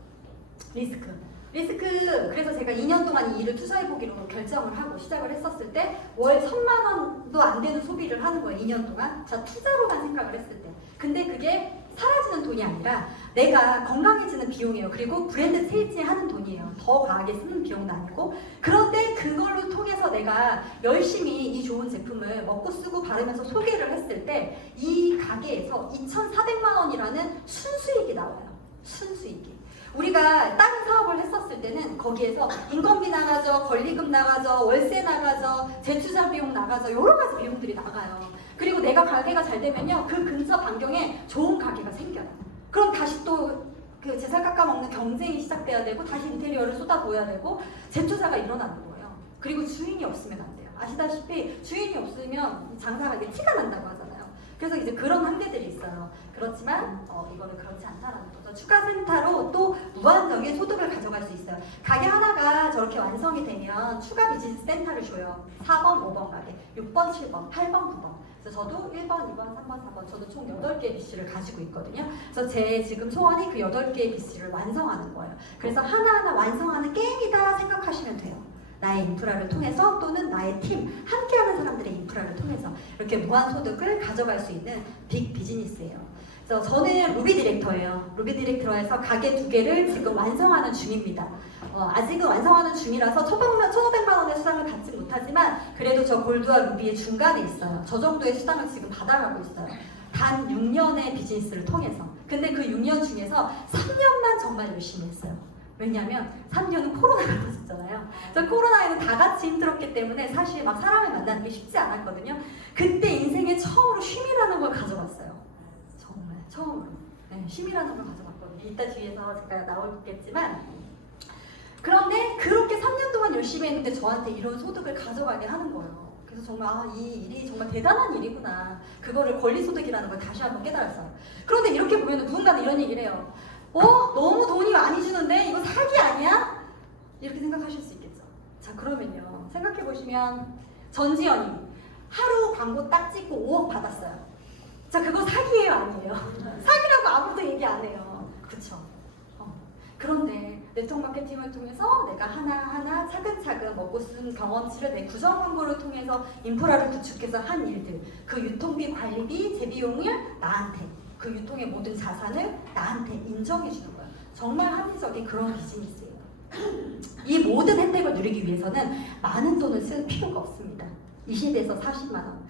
리스크, 그래서 제가 2년 동안 이 일을 투자해보기로 결정을 하고 시작을 했었을 때 월 1,000만 원도 안 되는 소비를 하는 거예요, 2년 동안. 자, 투자로만 생각을 했을 때. 근데 그게 사라지는 돈이 아니라 내가 건강해지는 비용이에요. 그리고 브랜드 체인지하는 돈이에요. 더 과하게 쓰는 비용도 아니고. 그런데 그걸로 통해서 내가 열심히 이 좋은 제품을 먹고 쓰고 바르면서 소개를 했을 때 이 가게에서 2,400만 원이라는 순수익이 나와요. 순수익이. 우리가 다른 사업을 했었을 때는 거기에서 인건비 나가죠, 권리금 나가죠, 월세 나가죠, 재투자 비용 나가죠, 여러 가지 비용들이 나가요. 그리고 내가 가게가 잘 되면요, 그 근처 반경에 좋은 가게가 생겨요. 그럼 다시 또 그 제살 깎아먹는 경쟁이 시작돼야 되고, 다시 인테리어를 쏟아부어야 되고, 재투자가 일어나는 거예요. 그리고 주인이 없으면 안 돼요. 아시다시피 주인이 없으면 장사가 이게 티가 난다고 하잖아요. 그래서 이제 그런 한계들이 있어요. 그렇지만 이거는 그렇지 않다라는 거죠. 추가센터로 또 무한정의 소득을 가져갈 수 있어요. 가게 하나가 저렇게 완성이 되면 추가 비즈니스 센터를 줘요. 4번, 5번 가게, 6번, 7번, 8번, 9번. 그래서 저도 1번, 2번, 3번, 4번, 저도 총 8개의 BC를 가지고 있거든요. 그래서 제 지금 소원이 그 8개의 BC를 완성하는 거예요. 그래서 하나하나 완성하는 게임이다 생각하시면 돼요. 나의 인프라를 통해서 또는 나의 팀, 함께하는 사람들의 인프라를 통해서 이렇게 무한 소득을 가져갈 수 있는 빅 비즈니스예요. 그래서 저는 루비 디렉터예요. 루비 디렉터에서 가게 2개를 지금 완성하는 중입니다. 아직은 완성하는 중이라서 1,500만 원의 수당을 받지 못하지만 그래도 저 골드와 루비의 중간에 있어요. 저 정도의 수당을 지금 받아가고 있어요. 단 6년의 비즈니스를 통해서. 근데 그 6년 중에서 3년만 정말 열심히 했어요. 왜냐면 3년은 코로나가 터졌잖아요. 그래서 코로나에는 다 같이 힘들었기 때문에 사실 막 사람을 만나는 게 쉽지 않았거든요. 그때 인생에 처음으로 쉼이라는 걸 가져갔어요. 정말 처음으로. 네, 쉼이라는 걸 가져갔거든요. 이따 뒤에서 제가 나오겠지만, 그런데 그렇게 3년 동안 열심히 했는데 저한테 이런 소득을 가져가게 하는 거예요. 그래서 정말 이 일이 정말 대단한 일이구나. 그거를 권리소득이라는 걸 다시 한번 깨달았어요. 그런데 이렇게 보면 누군가는 이런 얘기를 해요. 너무 돈이 많이 주는데 이거 사기 아니야? 이렇게 생각하실 수 있겠죠. 자, 그러면요. 생각해보시면 전지현이 하루 광고 딱 찍고 5억 받았어요. 자, 그거 사기예요, 아니에요? 사기라고 아무도 얘기 안 해요. 그쵸? 그런데 네트워크 마케팅을 통해서 내가 하나하나 차근차근 먹고 쓴 경험치를 내 구성 광고를 통해서 인프라를 구축해서 한 일들, 그 유통비, 관리비, 재비용을 나한테, 그 유통의 모든 자산을 나한테 인정해 주는 거예요. 정말 합리적인 그런 비즈니스예요. 이 모든 혜택을 누리기 위해서는 많은 돈을 쓸 필요가 없습니다. 20에서 40만 원.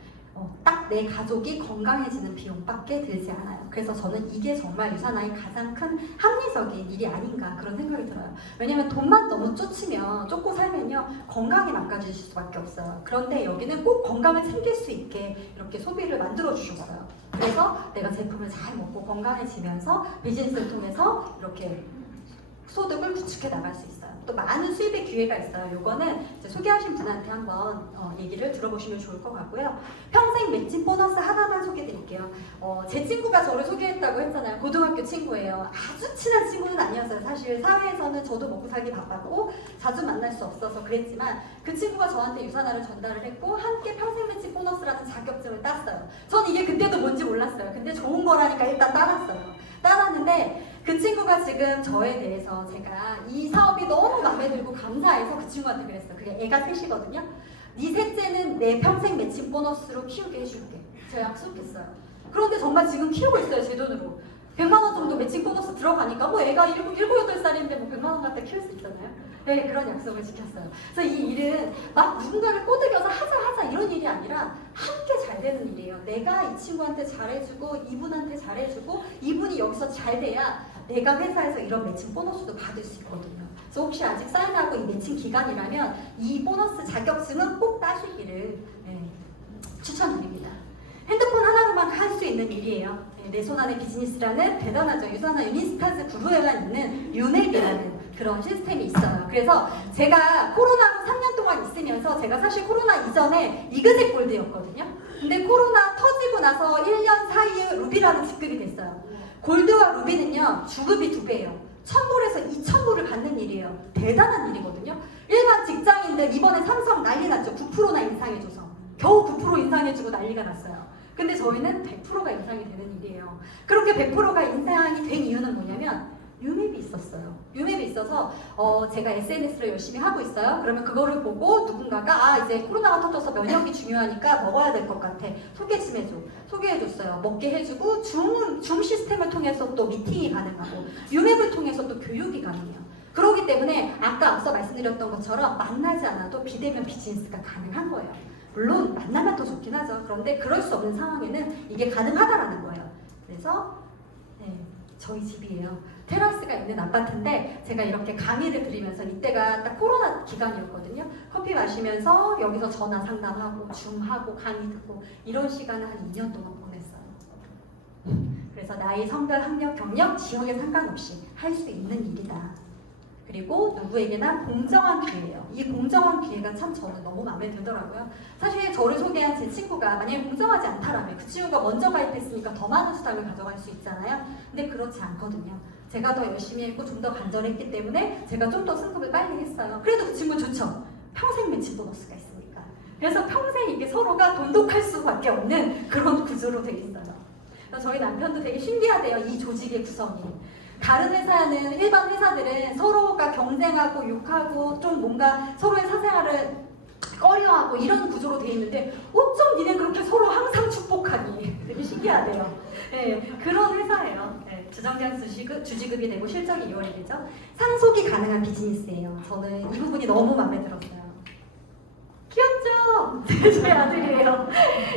딱 내 가족이 건강해지는 비용밖에 들지 않아요. 그래서 저는 이게 정말 유산화의 가장 큰 합리적인 일이 아닌가 그런 생각이 들어요. 왜냐면 돈만 너무 쫓고 살면요 건강이 망가질 수밖에 없어요. 그런데 여기는 꼭 건강을 챙길 수 있게 이렇게 소비를 만들어 주셨어요. 그래서 내가 제품을 잘 먹고 건강해지면서 비즈니스를 통해서 이렇게 소득을 구축해 나갈 수 있어요. 또 많은 수입의 기회가 있어요. 요거는 이제 소개하신 분한테 한번 얘기를 들어보시면 좋을 것 같고요. 평생 맺힌 보너스 하나만 소개해 드릴게요. 제 친구가 저를 소개했다고 했잖아요. 고등학교 친구예요. 아주 친한 친구는 아니었어요. 사실 사회에서는 저도 먹고 살기 바빴고 자주 만날 수 없어서 그랬지만 그 친구가 저한테 유산화를 전달을 했고 함께 평생 맺힌 보너스라는 자격증을 땄어요. 전 이게 그때도 뭔지 몰랐어요. 근데 좋은 거라니까 일단 따랐는데 그 친구가 지금 저에 대해서 제가 이 사업이 너무 마음에 들고 감사해서 그 친구한테 그랬어요. 그게 애가 셋이거든요. 네 셋째는 내 평생 맺힌 보너스로 키우게 해줄게. 제가 약속했어요. 그런데 정말 지금 키우고 있어요. 제 돈으로. 100만 원 정도 매칭 보너스 들어가니까 뭐 애가 7, 8살인데 뭐 100만 원 갖다 키울 수 있잖아요. 네, 그런 약속을 지켰어요. 그래서 이 일은 막 누군가를 꼬드겨서 하자 이런 일이 아니라 함께 잘 되는 일이에요. 내가 이 친구한테 잘해주고 이분한테 잘해주고 이분이 여기서 잘 돼야 내가 회사에서 이런 매칭 보너스도 받을 수 있거든요. 그래서 혹시 아직 사인하고 이 매칭 기간이라면 이 보너스 자격증은 꼭 따시기를 추천드립니다. 핸드폰 하나로만 할 수 있는 일이에요. 내 손 안의 비즈니스라는 대단하죠. 유산화 유니스타즈 그룹에만 있는 유넥이라는 그런 시스템이 있어요. 그래서 제가 코로나로 3년 동안 있으면서 제가 사실 코로나 이전에 이그제 골드였거든요. 근데 코로나 터지고 나서 1년 사이에 루비라는 직급이 됐어요. 골드와 루비는요 주급이 2배예요. 1,000불에서 2,000불을 받는 일이에요. 대단한 일이거든요. 일반 직장인들 이번에 삼성 난리 났죠. 9%나 인상해줘서 겨우 9% 인상해주고 난리가 났어요. 근데 저희는 100%가 인상이 되는 일이에요. 그렇게 100%가 인상이 된 이유는 뭐냐면 유맵이 있었어요. 유맵이 있어서 제가 SNS를 열심히 하고 있어요. 그러면 그거를 보고 누군가가 이제 코로나가 터져서 면역이 중요하니까 먹어야 될 것 같아. 소개 좀 해줘. 소개해줬어요. 먹게 해주고 줌 시스템을 통해서 또 미팅이 가능하고 유맵을 통해서 또 교육이 가능해요. 그렇기 때문에 아까 앞서 말씀드렸던 것처럼 만나지 않아도 비대면 비즈니스가 가능한 거예요. 물론 만나면 더 좋긴 하죠. 그런데 그럴 수 없는 상황에는 이게 가능하다라는 거예요. 그래서 저희 집이에요. 테라스가 있는 아파트인데 제가 이렇게 강의를 드리면서 이때가 딱 코로나 기간이었거든요. 커피 마시면서 여기서 전화 상담하고 줌하고 강의 듣고 이런 시간을 한 2년 동안 보냈어요. 그래서 나이, 성별, 학력, 경력, 지역에 상관없이 할 수 있는 일이다. 그리고 누구에게나 공정한 기회예요. 이 공정한 기회가 참 저는 너무 마음에 들더라고요. 사실 저를 소개한 제 친구가 만약에 공정하지 않다라면 그 친구가 먼저 가입했으니까 더 많은 수당을 가져갈 수 있잖아요. 근데 그렇지 않거든요. 제가 더 열심히 했고 좀 더 간절했기 때문에 제가 좀 더 승급을 빨리 했어요. 그래도 그 친구는 좋죠. 평생 매칭 보너스가 있으니까. 그래서 평생 이게 서로가 돈독할 수밖에 없는 그런 구조로 돼 있어요. 그래서 저희 남편도 되게 신기하대요. 이 조직의 구성이. 다른 회사는 일반 회사들은 서로가 경쟁하고 욕하고 좀 뭔가 서로의 사생활을 꺼려하고 이런 구조로 돼 있는데 어쩜 니네 그렇게 서로 항상 축복하니 되게 신기하대요. 그런 회사예요. 주정장 주지급이 되고 실적이 2월이 되죠. 상속이 가능한 비즈니스예요. 저는 이 부분이 너무 마음에 들었어요. 귀엽죠? 제 아들이에요.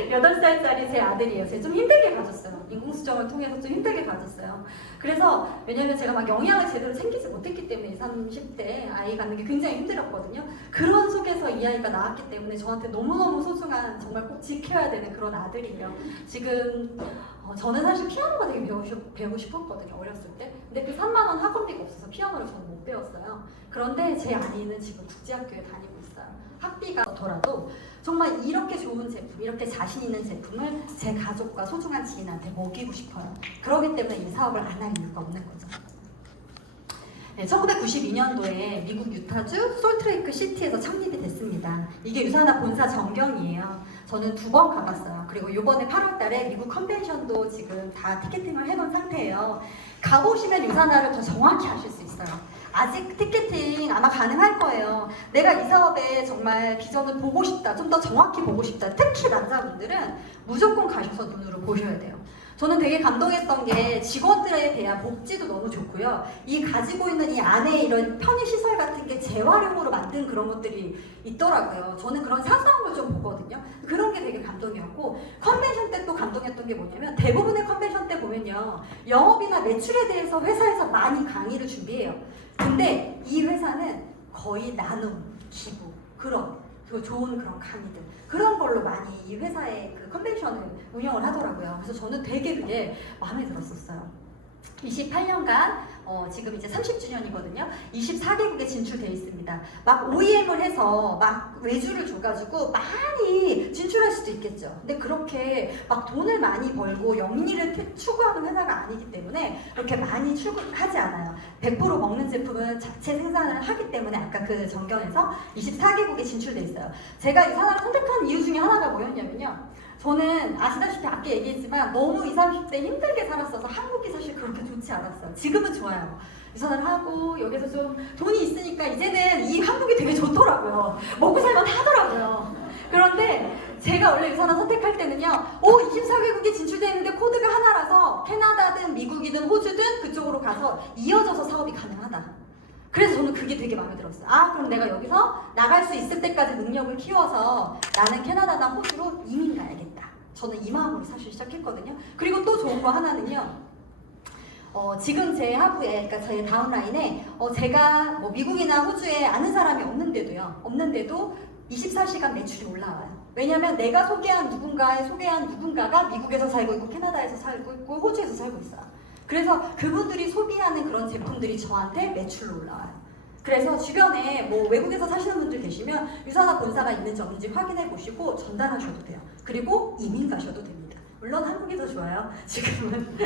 8살짜리 제 아들이에요. 제가 좀 힘들게 가졌어요. 인공수정을 통해서 좀 힘들게 가졌어요. 그래서 왜냐면 제가 막 영양을 제대로 챙기지 못했기 때문에 20, 30대 아이 갖는 게 굉장히 힘들었거든요. 그런 속에서 이 아이가 나왔기 때문에 저한테 너무너무 소중한 정말 꼭 지켜야 되는 그런 아들이에요. 지금 저는 사실 피아노가 되게 배우고 싶었거든요. 어렸을 때. 근데 그 3만 원 학원비가 없어서 피아노를 저는 못 배웠어요. 그런데 제 아이는 지금 국제학교에 다니고 있어요. 학비가 더라도 정말 이렇게 좋은 제품, 이렇게 자신 있는 제품을 제 가족과 소중한 지인한테 먹이고 싶어요. 그렇기 때문에 이 사업을 안 할 이유가 없는 거죠. 네, 1992년도에 미국 유타주 솔트레이크 시티에서 창립이 됐습니다. 이게 유산화 본사 정경이에요. 저는 2번 가봤어요. 그리고 이번에 8월 달에 미국 컨벤션도 지금 다 티켓팅을 해놓은 상태예요. 가보시면 유산화를 더 정확히 아실 수 있어요. 아직 티켓팅 아마 가능할 거예요. 내가 이 사업에 정말 비전을 보고 싶다, 좀 더 정확히 보고 싶다. 특히 남자분들은 무조건 가셔서 눈으로 보셔야 돼요. 저는 되게 감동했던 게 직원들에 대한 복지도 너무 좋고요. 이 가지고 있는 이 안에 이런 편의시설 같은 게 재활용으로 만든 그런 것들이 있더라고요. 저는 그런 사소한 걸 좀 보거든요. 그런 게 되게 감동이었고, 컨벤션 때 또 감동했던 게 뭐냐면 대부분의 컨벤션 때 보면요. 영업이나 매출에 대해서 회사에서 많이 강의를 준비해요. 근데 이 회사는 거의 나눔, 기부, 그런 그 좋은 그런 강의들 그런 걸로 많이 이 회사의 그 컨벤션을 운영을 하더라고요. 그래서 저는 되게 그게 마음에 들었었어요. 28년간 지금 이제 30주년이거든요. 24개국에 진출되어 있습니다. 막 OEM을 해서 막 외주를 줘가지고 많이 진출할 수도 있겠죠. 근데 그렇게 막 돈을 많이 벌고 영리를 추구하는 회사가 아니기 때문에 그렇게 많이 출구하지 않아요. 100% 먹는 제품은 자체 생산을 하기 때문에 아까 그 정경에서 24개국에 진출되어 있어요. 제가 이 산업을 선택한 이유 중에 하나가 뭐였냐면요. 저는 아시다시피 아까 얘기했지만 너무 20, 30대 힘들게 살았어서 한국이 사실 그렇게 좋지 않았어요. 지금은 좋아요. 유산을 하고 여기서 좀 돈이 있으니까 이제는 이 한국이 되게 좋더라고요. 먹고 살만 하더라고요. 그런데 제가 원래 유산을 선택할 때는요. 24개국에 진출되어 있는데 코드가 하나라서 캐나다든 미국이든 호주든 그쪽으로 가서 이어져서 사업이 가능하다. 그래서 저는 그게 되게 마음에 들었어요. 아, 그럼 내가 여기서 나갈 수 있을 때까지 능력을 키워서 나는 캐나다나 호주로 이민 가야겠다. 저는 이 마음으로 사실 시작했거든요. 그리고 또 좋은 거 하나는요. 지금 제 하부에, 그러니까 제 다운라인에 제가 뭐 미국이나 호주에 아는 사람이 없는데도 24시간 매출이 올라와요. 왜냐면 내가 소개한 누군가가 미국에서 살고 있고 캐나다에서 살고 있고 호주에서 살고 있어요. 그래서 그분들이 소비하는 그런 제품들이 저한테 매출로 올라와요. 그래서 주변에 뭐 외국에서 사시는 분들 계시면 유산화 본사가 있는지 없는지 확인해 보시고 전달하셔도 돼요. 그리고 이민 가셔도 됩니다. 물론 한국이 더 좋아요. 지금은.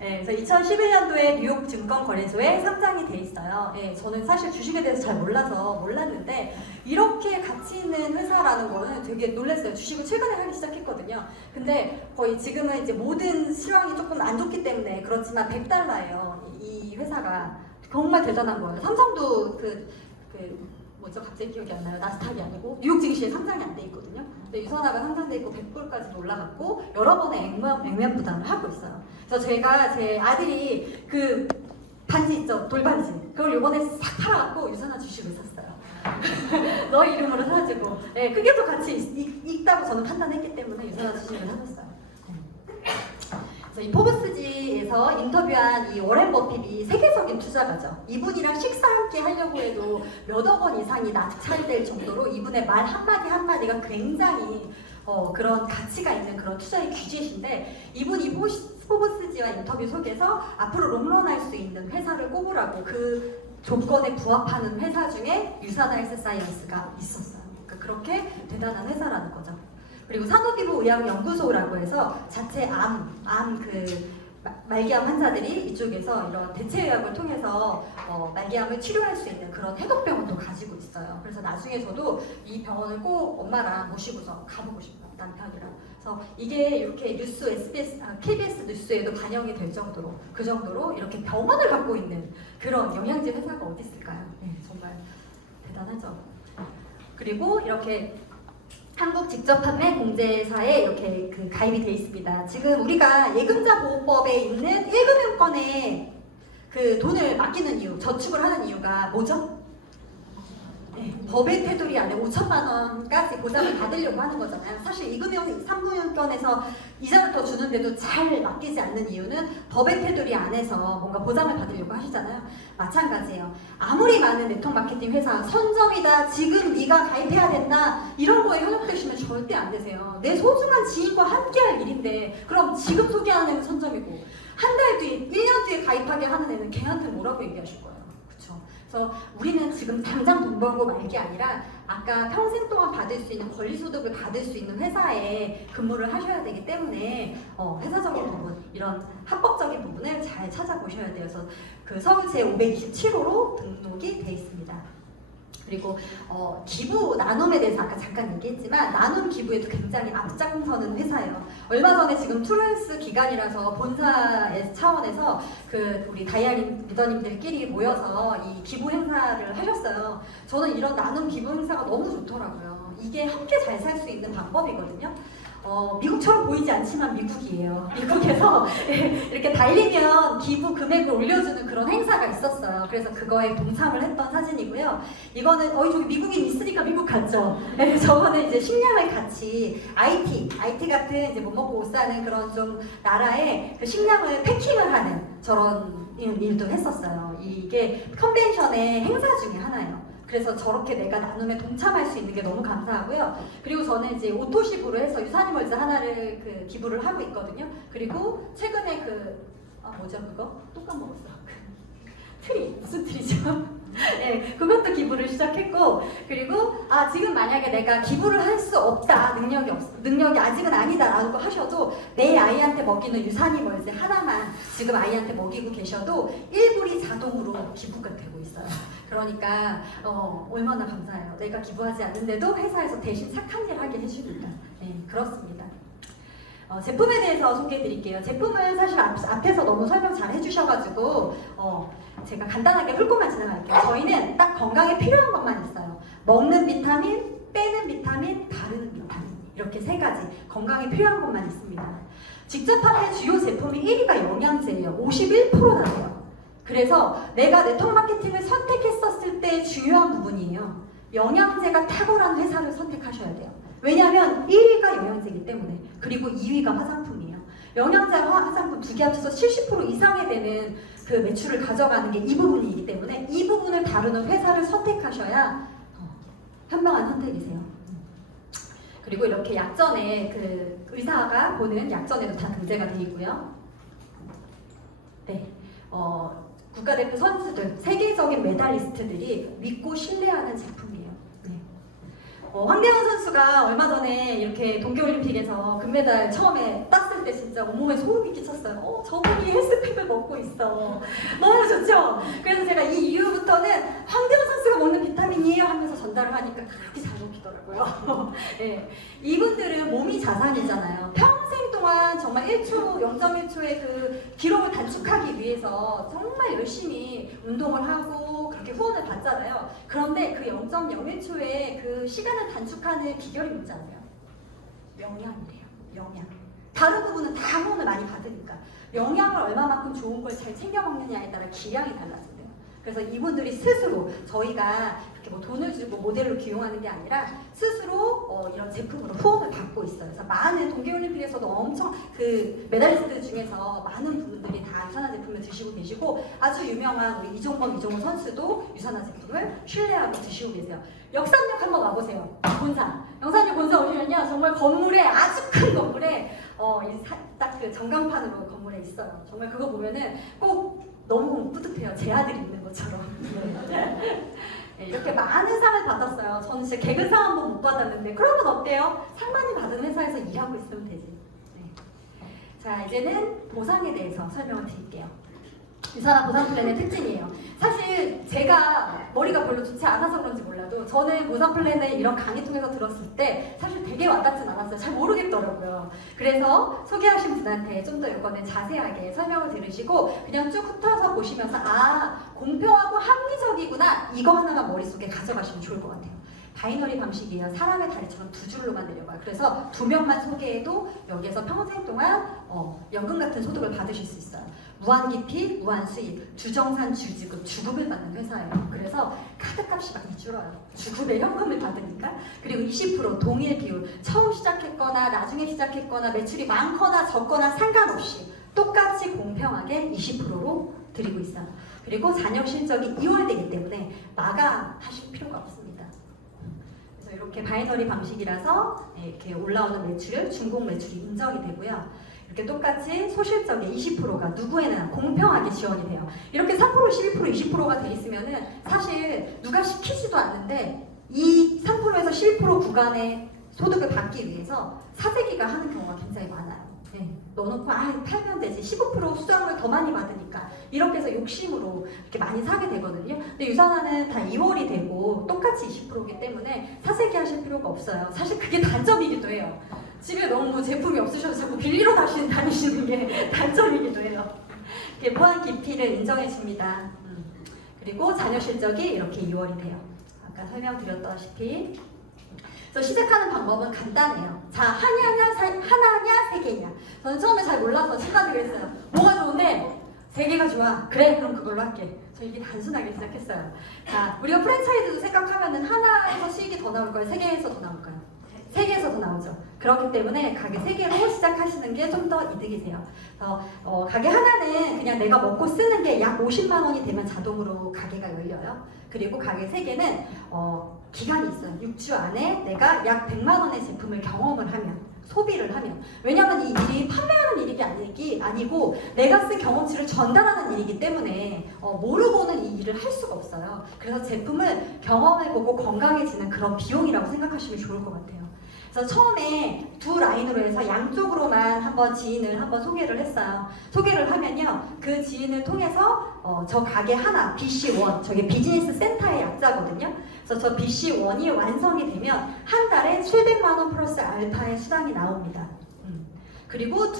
네, 그래서 2011년도에 뉴욕 증권거래소에 상장이 돼 있어요. 네, 저는 사실 주식에 대해서 잘 몰랐는데 이렇게 가치 있는 회사라는 거는 되게 놀랐어요. 주식을 최근에 하기 시작했거든요. 근데 거의 지금은 이제 모든 실황이 조금 안 좋기 때문에 그렇지만 $100예요. 이 회사가 정말 대단한 거예요. 삼성도 뭐죠? 갑자기 기억이 안 나요. 나스닥이 아니고 뉴욕 증시에 상장이 안 돼 있거든요. 근데 유산화가 상장돼 있고 100불까지 올라갔고 여러 번의 액면 부담을 하고 있어요. 그래서 제가 제 아들이 그 반지 있죠? 돌반지. 그걸 이번에 싹 팔아갖고 유산화 주식을 샀어요. 너 이름으로 사가지고. 네, 그게 더 가치 있다고 저는 판단했기 때문에 유산화 주식을 사줬어요. 이 포브스지에서 인터뷰한 이 워렌 버핏이 세계적인 투자가죠. 이분이랑 식사 함께 하려고 해도 몇억 원 이상이 낙찰될 정도로 이분의 말 한마디 한마디가 굉장히 그런 가치가 있는 그런 투자의 귀재신데 이분이 포브스지와 인터뷰 속에서 앞으로 롱런할 수 있는 회사를 꼽으라고 그 조건에 부합하는 회사 중에 유산화 헬스사이언스가 있었어요. 그러니까 그렇게 대단한 회사라는 거죠. 그리고 산후기부의학연구소라고 해서 자체 말기암 환자들이 이쪽에서 이런 대체의학을 통해서 말기암을 치료할 수 있는 그런 해독병원도 가지고 있어요. 그래서 나중에 저도 이 병원을 꼭 엄마랑 모시고서 가보고 싶어요. 남편이랑. 그래서 이게 이렇게 뉴스, KBS 뉴스에도 반영이 될 정도로 그 정도로 이렇게 병원을 갖고 있는 그런 영양제 회사가 어디 있을까요? 네, 정말 대단하죠. 그리고 이렇게 한국 직접 판매 공제사에 이렇게 가입이 되어 있습니다. 지금 우리가 예금자 보호법에 있는 1금융권에 그 돈을 맡기는 이유, 저축을 하는 이유가 뭐죠? 네, 법의 테두리 안에 5천만 원까지 보장을 받으려고 하는 거잖아요. 사실 2금융, 3금융권에서 이자를 더 주는데도 잘 맡기지 않는 이유는 법의 테두리 안에서 뭔가 보장을 받으려고 하시잖아요. 마찬가지예요. 아무리 많은 네트워크 마케팅 회사, 선점이다, 지금 네가 가입해야 된다 이런 거에 현혹되시면 절대 안 되세요. 내 소중한 지인과 함께할 일인데 그럼 지금 소개하는 애는 선점이고 한 달 뒤, 1년 뒤에 가입하게 하는 애는 걔한테 뭐라고 얘기하실 거예요. 그쵸? 그래서 우리는 지금 당장 돈 벌고 말 게 아니라 아까 평생 동안 받을 수 있는 권리소득을 받을 수 있는 회사에 근무를 하셔야 되기 때문에 회사적인 부분, 이런 합법적인 부분을 잘 찾아보셔야 돼요. 그래서 그 서울 제527호로 등록이 돼 있습니다. 그리고 기부 나눔에 대해서 아까 잠깐 얘기했지만 나눔 기부에도 굉장히 앞장서는 회사예요. 얼마 전에 지금 투르스 기간이라서 본사의 차원에서 그 우리 다이아리 리더님들끼리 모여서 이 기부 행사를 하셨어요. 저는 이런 나눔 기부 행사가 너무 좋더라고요. 이게 함께 잘 살 수 있는 방법이거든요. 미국처럼 보이지 않지만 미국이에요. 미국에서 이렇게 달리면 기부 금액을 올려주는 그런 행사가 있었어요. 그래서 그거에 동참을 했던 사진이고요. 이거는 저기 미국인 있으니까 미국 갔죠. 네, 저거는 이제 식량을 같이 IT 같은 이제 못 먹고 못 사는 그런 좀 나라에 그 식량을 패킹을 하는 저런 일도 했었어요. 이게 컨벤션의 행사 중에 하나예요. 그래서 저렇게 내가 나눔에 동참할 수 있는 게 너무 감사하고요. 그리고 저는 이제 오토시부로 해서 유산이멀즈 하나를 그 기부를 하고 있거든요. 그리고 최근에 뭐죠 그거? 또 까먹었어. 트리, 무슨 트리죠? 네, 그것도 기부를 시작했고, 그리고 지금 만약에 내가 기부를 할 수 없다, 능력이 아직은 아니다라고 하셔도 내 아이한테 먹이는 유산이멀즈 하나만 지금 아이한테 먹이고 계셔도 1불이 자동으로 기부가 되고 있어요. 그러니까 얼마나 감사해요. 내가 기부하지 않는데도 회사에서 대신 착한 일 하게 해주니까. 네, 그렇습니다. 제품에 대해서 소개해 드릴게요. 제품은 사실 앞에서 너무 설명 잘 해주셔가지고 제가 간단하게 훑고만 지나갈게요. 저희는 딱 건강에 필요한 것만 있어요. 먹는 비타민, 빼는 비타민, 바르는 비타민, 이렇게 세 가지 건강에 필요한 것만 있습니다. 직접 판매 주요 제품이 1위가 영양제예요. 51%나 돼요. 그래서 내가 네트워크 마케팅을 선택했었을 때 중요한 부분이에요. 영양제가 탁월한 회사를 선택하셔야 돼요. 왜냐하면 1위가 영양제이기 때문에, 그리고 2위가 화장품이에요. 영양제와 화장품 두 개 합쳐서 70% 이상이 되는 그 매출을 가져가는 게 이 부분이기 때문에 이 부분을 다루는 회사를 선택하셔야 현명한 선택이세요. 그리고 이렇게 약전에 그 의사가 보는 약전에도 다 등재가 되어 있고요. 네, 국가대표 선수들, 세계적인 메달리스트들이 믿고 신뢰하는 제품이에요. 황대현 선수가 얼마 전에 이렇게 동계올림픽에서 금메달 처음에 땄을 때 진짜 온몸에 소름이 끼쳤어요. 저분이 헬스팩을 먹고 있어. 너무 좋죠? 그래서 제가 이 이후부터는 황대현 선수가 먹는 비타민이에요 하면서 전달을 하니까 그렇게 잘 먹히더라고요. 네. 이분들은 몸이 자산이잖아요. 평생 동안 정말 1초, 0.1초의 그 기록을 단축하기 위해서 정말 열심히 운동을 하고 그렇게 후원을 받잖아요. 그런데 그 0.01초의 그 시간을 단축하는 비결이 뭔지 아세요? 영양이래요. 영양. 다른 부분은 다 후원을 많이 받으니까 영양을 얼마만큼 좋은 걸 잘 챙겨 먹느냐에 따라 기량이 달라진대요. 그래서 이분들이 스스로 저희가 이렇게 뭐 돈을 주고 모델로 기용하는 게 아니라 스스로 이런 제품으로 후원을 받고 있어요. 그래서 많은 동계올림픽에서도 엄청 그 메달리스트 중에서 많은 분들이 다 유산화 제품을 드시고 계시고, 아주 유명한 우리 이종범 이종호 선수도 유산화 제품을 신뢰하고 드시고 계세요. 역삼역 한번 와보세요. 본사. 영산역 본사 오시면요, 정말 건물에, 아주 큰 건물에 딱 그 전광판으로 건물에 있어요. 정말 그거 보면은 꼭 너무 뿌듯해요. 제 아들이 있는 것처럼. 네, 이렇게 많은 상을 받았어요. 저는 진짜 개근상 한 번 못 받았는데, 그러면 어때요? 상 많이 받은 회사에서 일하고 있으면 되지. 네. 자, 이제는 보상에 대해서 설명을 드릴게요. 유산화 보상 플랜의 특징이에요. 사실 제가 머리가 별로 좋지 않아서 그런지 몰라도 저는 보상 플랜을 이런 강의 통해서 들었을 때 사실 되게 와닿진 않았어요. 잘 모르겠더라고요. 그래서 소개하신 분한테 좀 더 이거는 자세하게 설명을 들으시고 그냥 쭉 훑어서 보시면서 공평하고 합리적이구나, 이거 하나만 머릿속에 가져가시면 좋을 것 같아요. 바이너리 방식이에요. 사람의 다리처럼 두 줄로만 내려가요. 그래서 두 명만 소개해도 여기에서 평생 동안 연금 같은 소득을 받으실 수 있어요. 무한 기피, 무한 수입, 주정산 주지급, 주급을 받는 회사예요. 그래서 카드값이 많이 줄어요. 주급에 현금을 받으니까. 그리고 20% 동일 비율, 처음 시작했거나 나중에 시작했거나 매출이 많거나 적거나 상관없이 똑같이 공평하게 20%로 드리고 있어요. 그리고 잔여 실적이 2월되기 때문에 마감하실 필요가 없습니다. 그래서 이렇게 바이너리 방식이라서 이렇게 올라오는 매출, 중공 매출이 인정이 되고요. 이렇게 똑같이 소실적의 20%가 누구에나 공평하게 지원이 돼요. 이렇게 3%, 12%, 20%가 돼 있으면은 사실 누가 시키지도 않는데 이 3%에서 11% 구간의 소득을 받기 위해서 사재기가 하는 경우가 굉장히 많아요. 네. 넣어놓고 팔면 되지 15% 수당을 더 많이 받으니까 이렇게 해서 욕심으로 이렇게 많이 사게 되거든요. 근데 유산화는 다 2월이 되고 똑같이 20%이기 때문에 사재기 하실 필요가 없어요. 사실 그게 단점이기도 해요. 집에 너무 제품이 없으셔서 빌리러 다니시는 게 단점이기도 해요. 이렇게 보안 깊이를 인정해 줍니다. 그리고 자녀 실적이 이렇게 2월이 돼요. 아까 설명드렸다시피 그래서 시작하는 방법은 간단해요. 자, 하나냐, 세 개냐. 저는 처음에 잘 몰라서 친구한테 그랬어요. 뭐가 좋은데? 세 개가 좋아. 그래, 그럼 그걸로 할게. 저 이게 단순하게 시작했어요. 자, 우리가 프랜차이즈도 생각하면은 하나에서 수익이 더 나올 거예요? 세 개에서 더 나올까요? 세 개에서 더 나오죠. 그렇기 때문에 가게 세 개로 시작하시는 게 좀 더 이득이세요. 가게 하나는 그냥 내가 먹고 쓰는 게 약 50만 원이 되면 자동으로 가게가 열려요. 그리고 가게 세 개는 기간이 있어요. 6주 안에 내가 약 100만 원의 제품을 경험을 하면, 소비를 하면. 왜냐면 이 일이 판매하는 일이 아니고 내가 쓴 경험치를 전달하는 일이기 때문에 모르고는 이 일을 할 수가 없어요. 그래서 제품을 경험해보고 건강해지는 그런 비용이라고 생각하시면 좋을 것 같아요. 그래서 처음에 두 라인으로 해서 양쪽으로만 한번 지인을 한번 소개를 했어요. 소개를 하면요, 그 지인을 통해서 저 가게 하나, BC1, 저게 비즈니스 센터의 약자거든요. 그래서 저 BC1이 완성이 되면 한 달에 700만 원 플러스 알파의 수당이 나옵니다. 그리고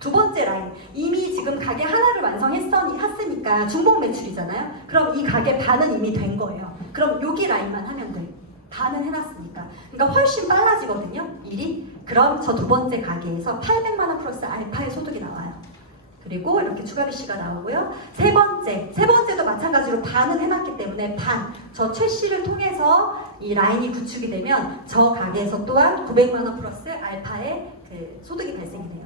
두 번째 라인, 이미 지금 가게 하나를 완성했으니까 중복 매출이잖아요. 그럼 이 가게 반은 이미 된 거예요. 그럼 여기 라인만 하면 돼요. 반은 해놨으니까. 그러니까 훨씬 빨라지거든요, 일이. 그럼 저 두 번째 가게에서 800만 원 플러스 알파의 소득이 나와요. 그리고 이렇게 추가 BC가 나오고요. 세 번째도 마찬가지로 반은 해놨기 때문에 저 최 씨를 통해서 이 라인이 구축이 되면 저 가게에서 또한 900만 원 플러스 알파의 그 소득이 발생이 돼요.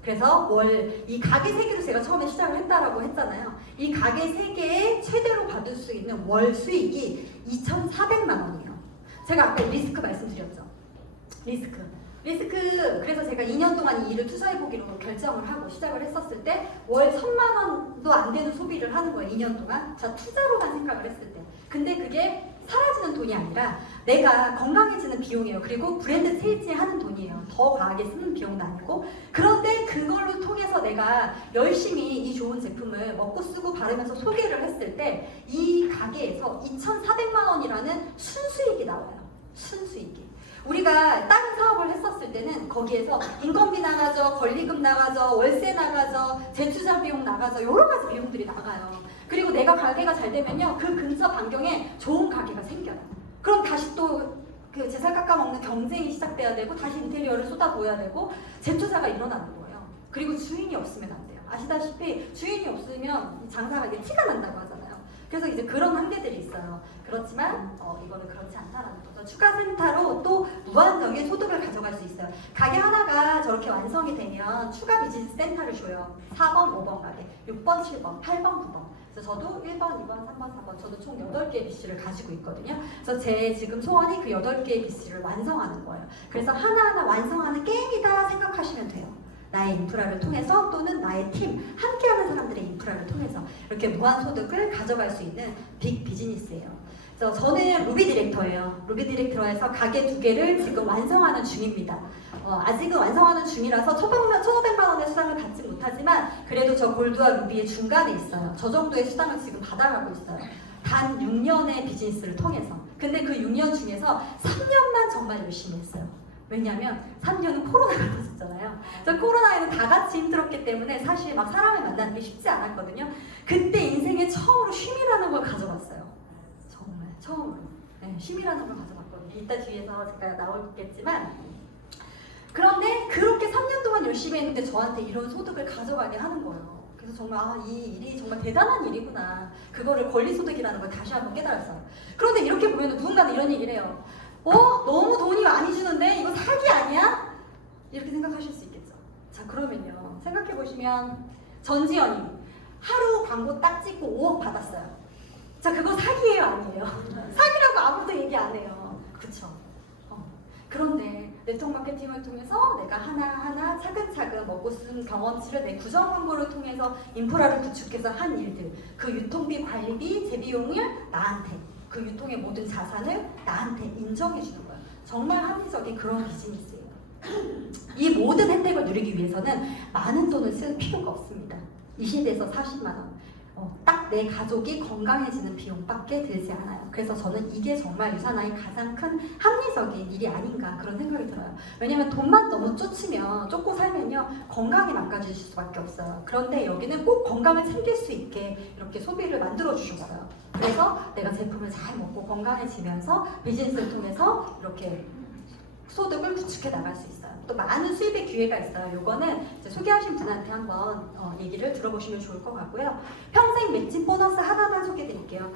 그래서 이 가게 3개로 제가 처음에 시작을 했다라고 했잖아요. 이 가게 3개에 최대로 받을 수 있는 월 수익이 2,400만 원이에요. 제가 아까 리스크 말씀드렸죠. 리스크. 그래서 제가 2년 동안 이 일을 투자해보기로 결정을 하고 시작을 했었을 때 월 1,000만 원도 안 되는 소비를 하는 거예요. 2년 동안. 자, 투자로만 생각을 했을 때. 근데 그게 사라지는 돈이 아니라 내가 건강해지는 비용이에요. 그리고 브랜드 세일즈에 하는 돈이에요. 더 과하게 쓰는 비용도 아니고. 그런데 그걸로 통해서 내가 열심히 이 좋은 제품을 먹고 쓰고 바르면서 소개를 했을 때 이 가게에서 2,400만 원이라는 순수익이 나와요. 순수익이. 우리가 다른 사업을 했었을 때는 거기에서 인건비 나가죠, 권리금 나가죠, 월세 나가죠, 재투자 비용 나가죠, 여러 가지 비용들이 나가요. 그리고 내가 가게가 잘 되면요, 그 근처 반경에 좋은 가게가 생겨요. 그럼 다시 또 그 재살 깎아먹는 경쟁이 시작돼야 되고 다시 인테리어를 쏟아부어야 되고 재투자가 일어나는 거예요. 그리고 주인이 없으면 안 돼요. 아시다시피 주인이 없으면 장사가 이게 티가 난다고 하잖아요. 그래서 이제 그런 한계들이 있어요. 그렇지만 이거는 그렇지 않다라는 거죠. 추가센터로 또 무한정의 소득을 가져갈 수 있어요. 가게 하나가 저렇게 완성이 되면 추가 비즈니스 센터를 줘요. 4번, 5번 가게, 6번, 7번, 8번, 9번. 그래서 저도 1번, 2번, 3번, 4번 저도 총 8개의 BC를 가지고 있거든요. 그래서 제 지금 소원이 그 8개의 BC를 완성하는 거예요. 그래서 하나하나 완성하는 게임이다 생각하시면 돼요. 나의 인프라를 통해서 또는 나의 팀, 함께하는 사람들의 인프라를 통해서 이렇게 무한 소득을 가져갈 수 있는 빅 비즈니스예요. 그래서 저는 루비 디렉터예요. 루비 디렉터에서 가게 2개를 지금 완성하는 중입니다. 아직은 완성하는 중이라서 1,500만 원의 수당을 받지 못하지만 그래도 저 골드와 루비의 중간에 있어요. 저 정도의 수당을 지금 받아가고 있어요. 단 6년의 비즈니스를 통해서. 근데 그 6년 중에서 3년만 정말 열심히 했어요. 왜냐면 3년은 코로나가 터졌잖아요. 저 코로나에는 다 같이 힘들었기 때문에 사실 막 사람을 만나는 게 쉽지 않았거든요. 그때 인생에 처음으로 쉼이라는 걸 가져갔어요. 정말 처음으로. 네, 쉼이라는 걸 가져갔거든요. 이따 뒤에서 제가 나오겠지만 그런데 그렇게 3년 동안 열심히 했는데 저한테 이런 소득을 가져가게 하는 거예요. 그래서 정말 이 일이 정말 대단한 일이구나. 그거를 권리소득이라는 걸 다시 한번 깨달았어요. 그런데 이렇게 보면 누군가는 이런 얘기를 해요. 너무 돈이 많이 주는데 이거 사기 아니야? 이렇게 생각하실 수 있겠죠. 자, 그러면요. 생각해보시면 전지현이 하루 광고 딱 찍고 5억 받았어요. 자, 그거 사기예요, 아니에요? 사기라고 아무도 얘기 안 해요. 그쵸? 그런데 네트워크 마케팅을 통해서 내가 하나하나 차근차근 먹고 쓴 경험치를 내 구성 광고를 통해서 인프라를 구축해서 한 일들, 그 유통비, 관리비, 재비용을 나한테, 그 유통의 모든 자산을 나한테 인정해 주는 거예요. 정말 합리적인 그런 비즈니스예요. 이 모든 혜택을 누리기 위해서는 많은 돈을 쓸 필요가 없습니다. 20에서 40만 원. 딱 내 가족이 건강해지는 비용밖에 들지 않아요. 그래서 저는 이게 정말 유산화의 가장 큰 합리적인 일이 아닌가 그런 생각이 들어요. 왜냐면 돈만 너무 쫓고 살면요 건강이 망가질 수밖에 없어요. 그런데 여기는 꼭 건강을 챙길 수 있게 이렇게 소비를 만들어 주셨어요. 그래서 내가 제품을 잘 먹고 건강해지면서 비즈니스를 통해서 이렇게 소득을 구축해 나갈 수 있어요. 또 많은 수입의 기회가 있어요. 요거는 이제 소개하신 분한테 한번 얘기를 들어보시면 좋을 것 같고요. 평생 맺힌 보너스 하나만 소개해드릴게요.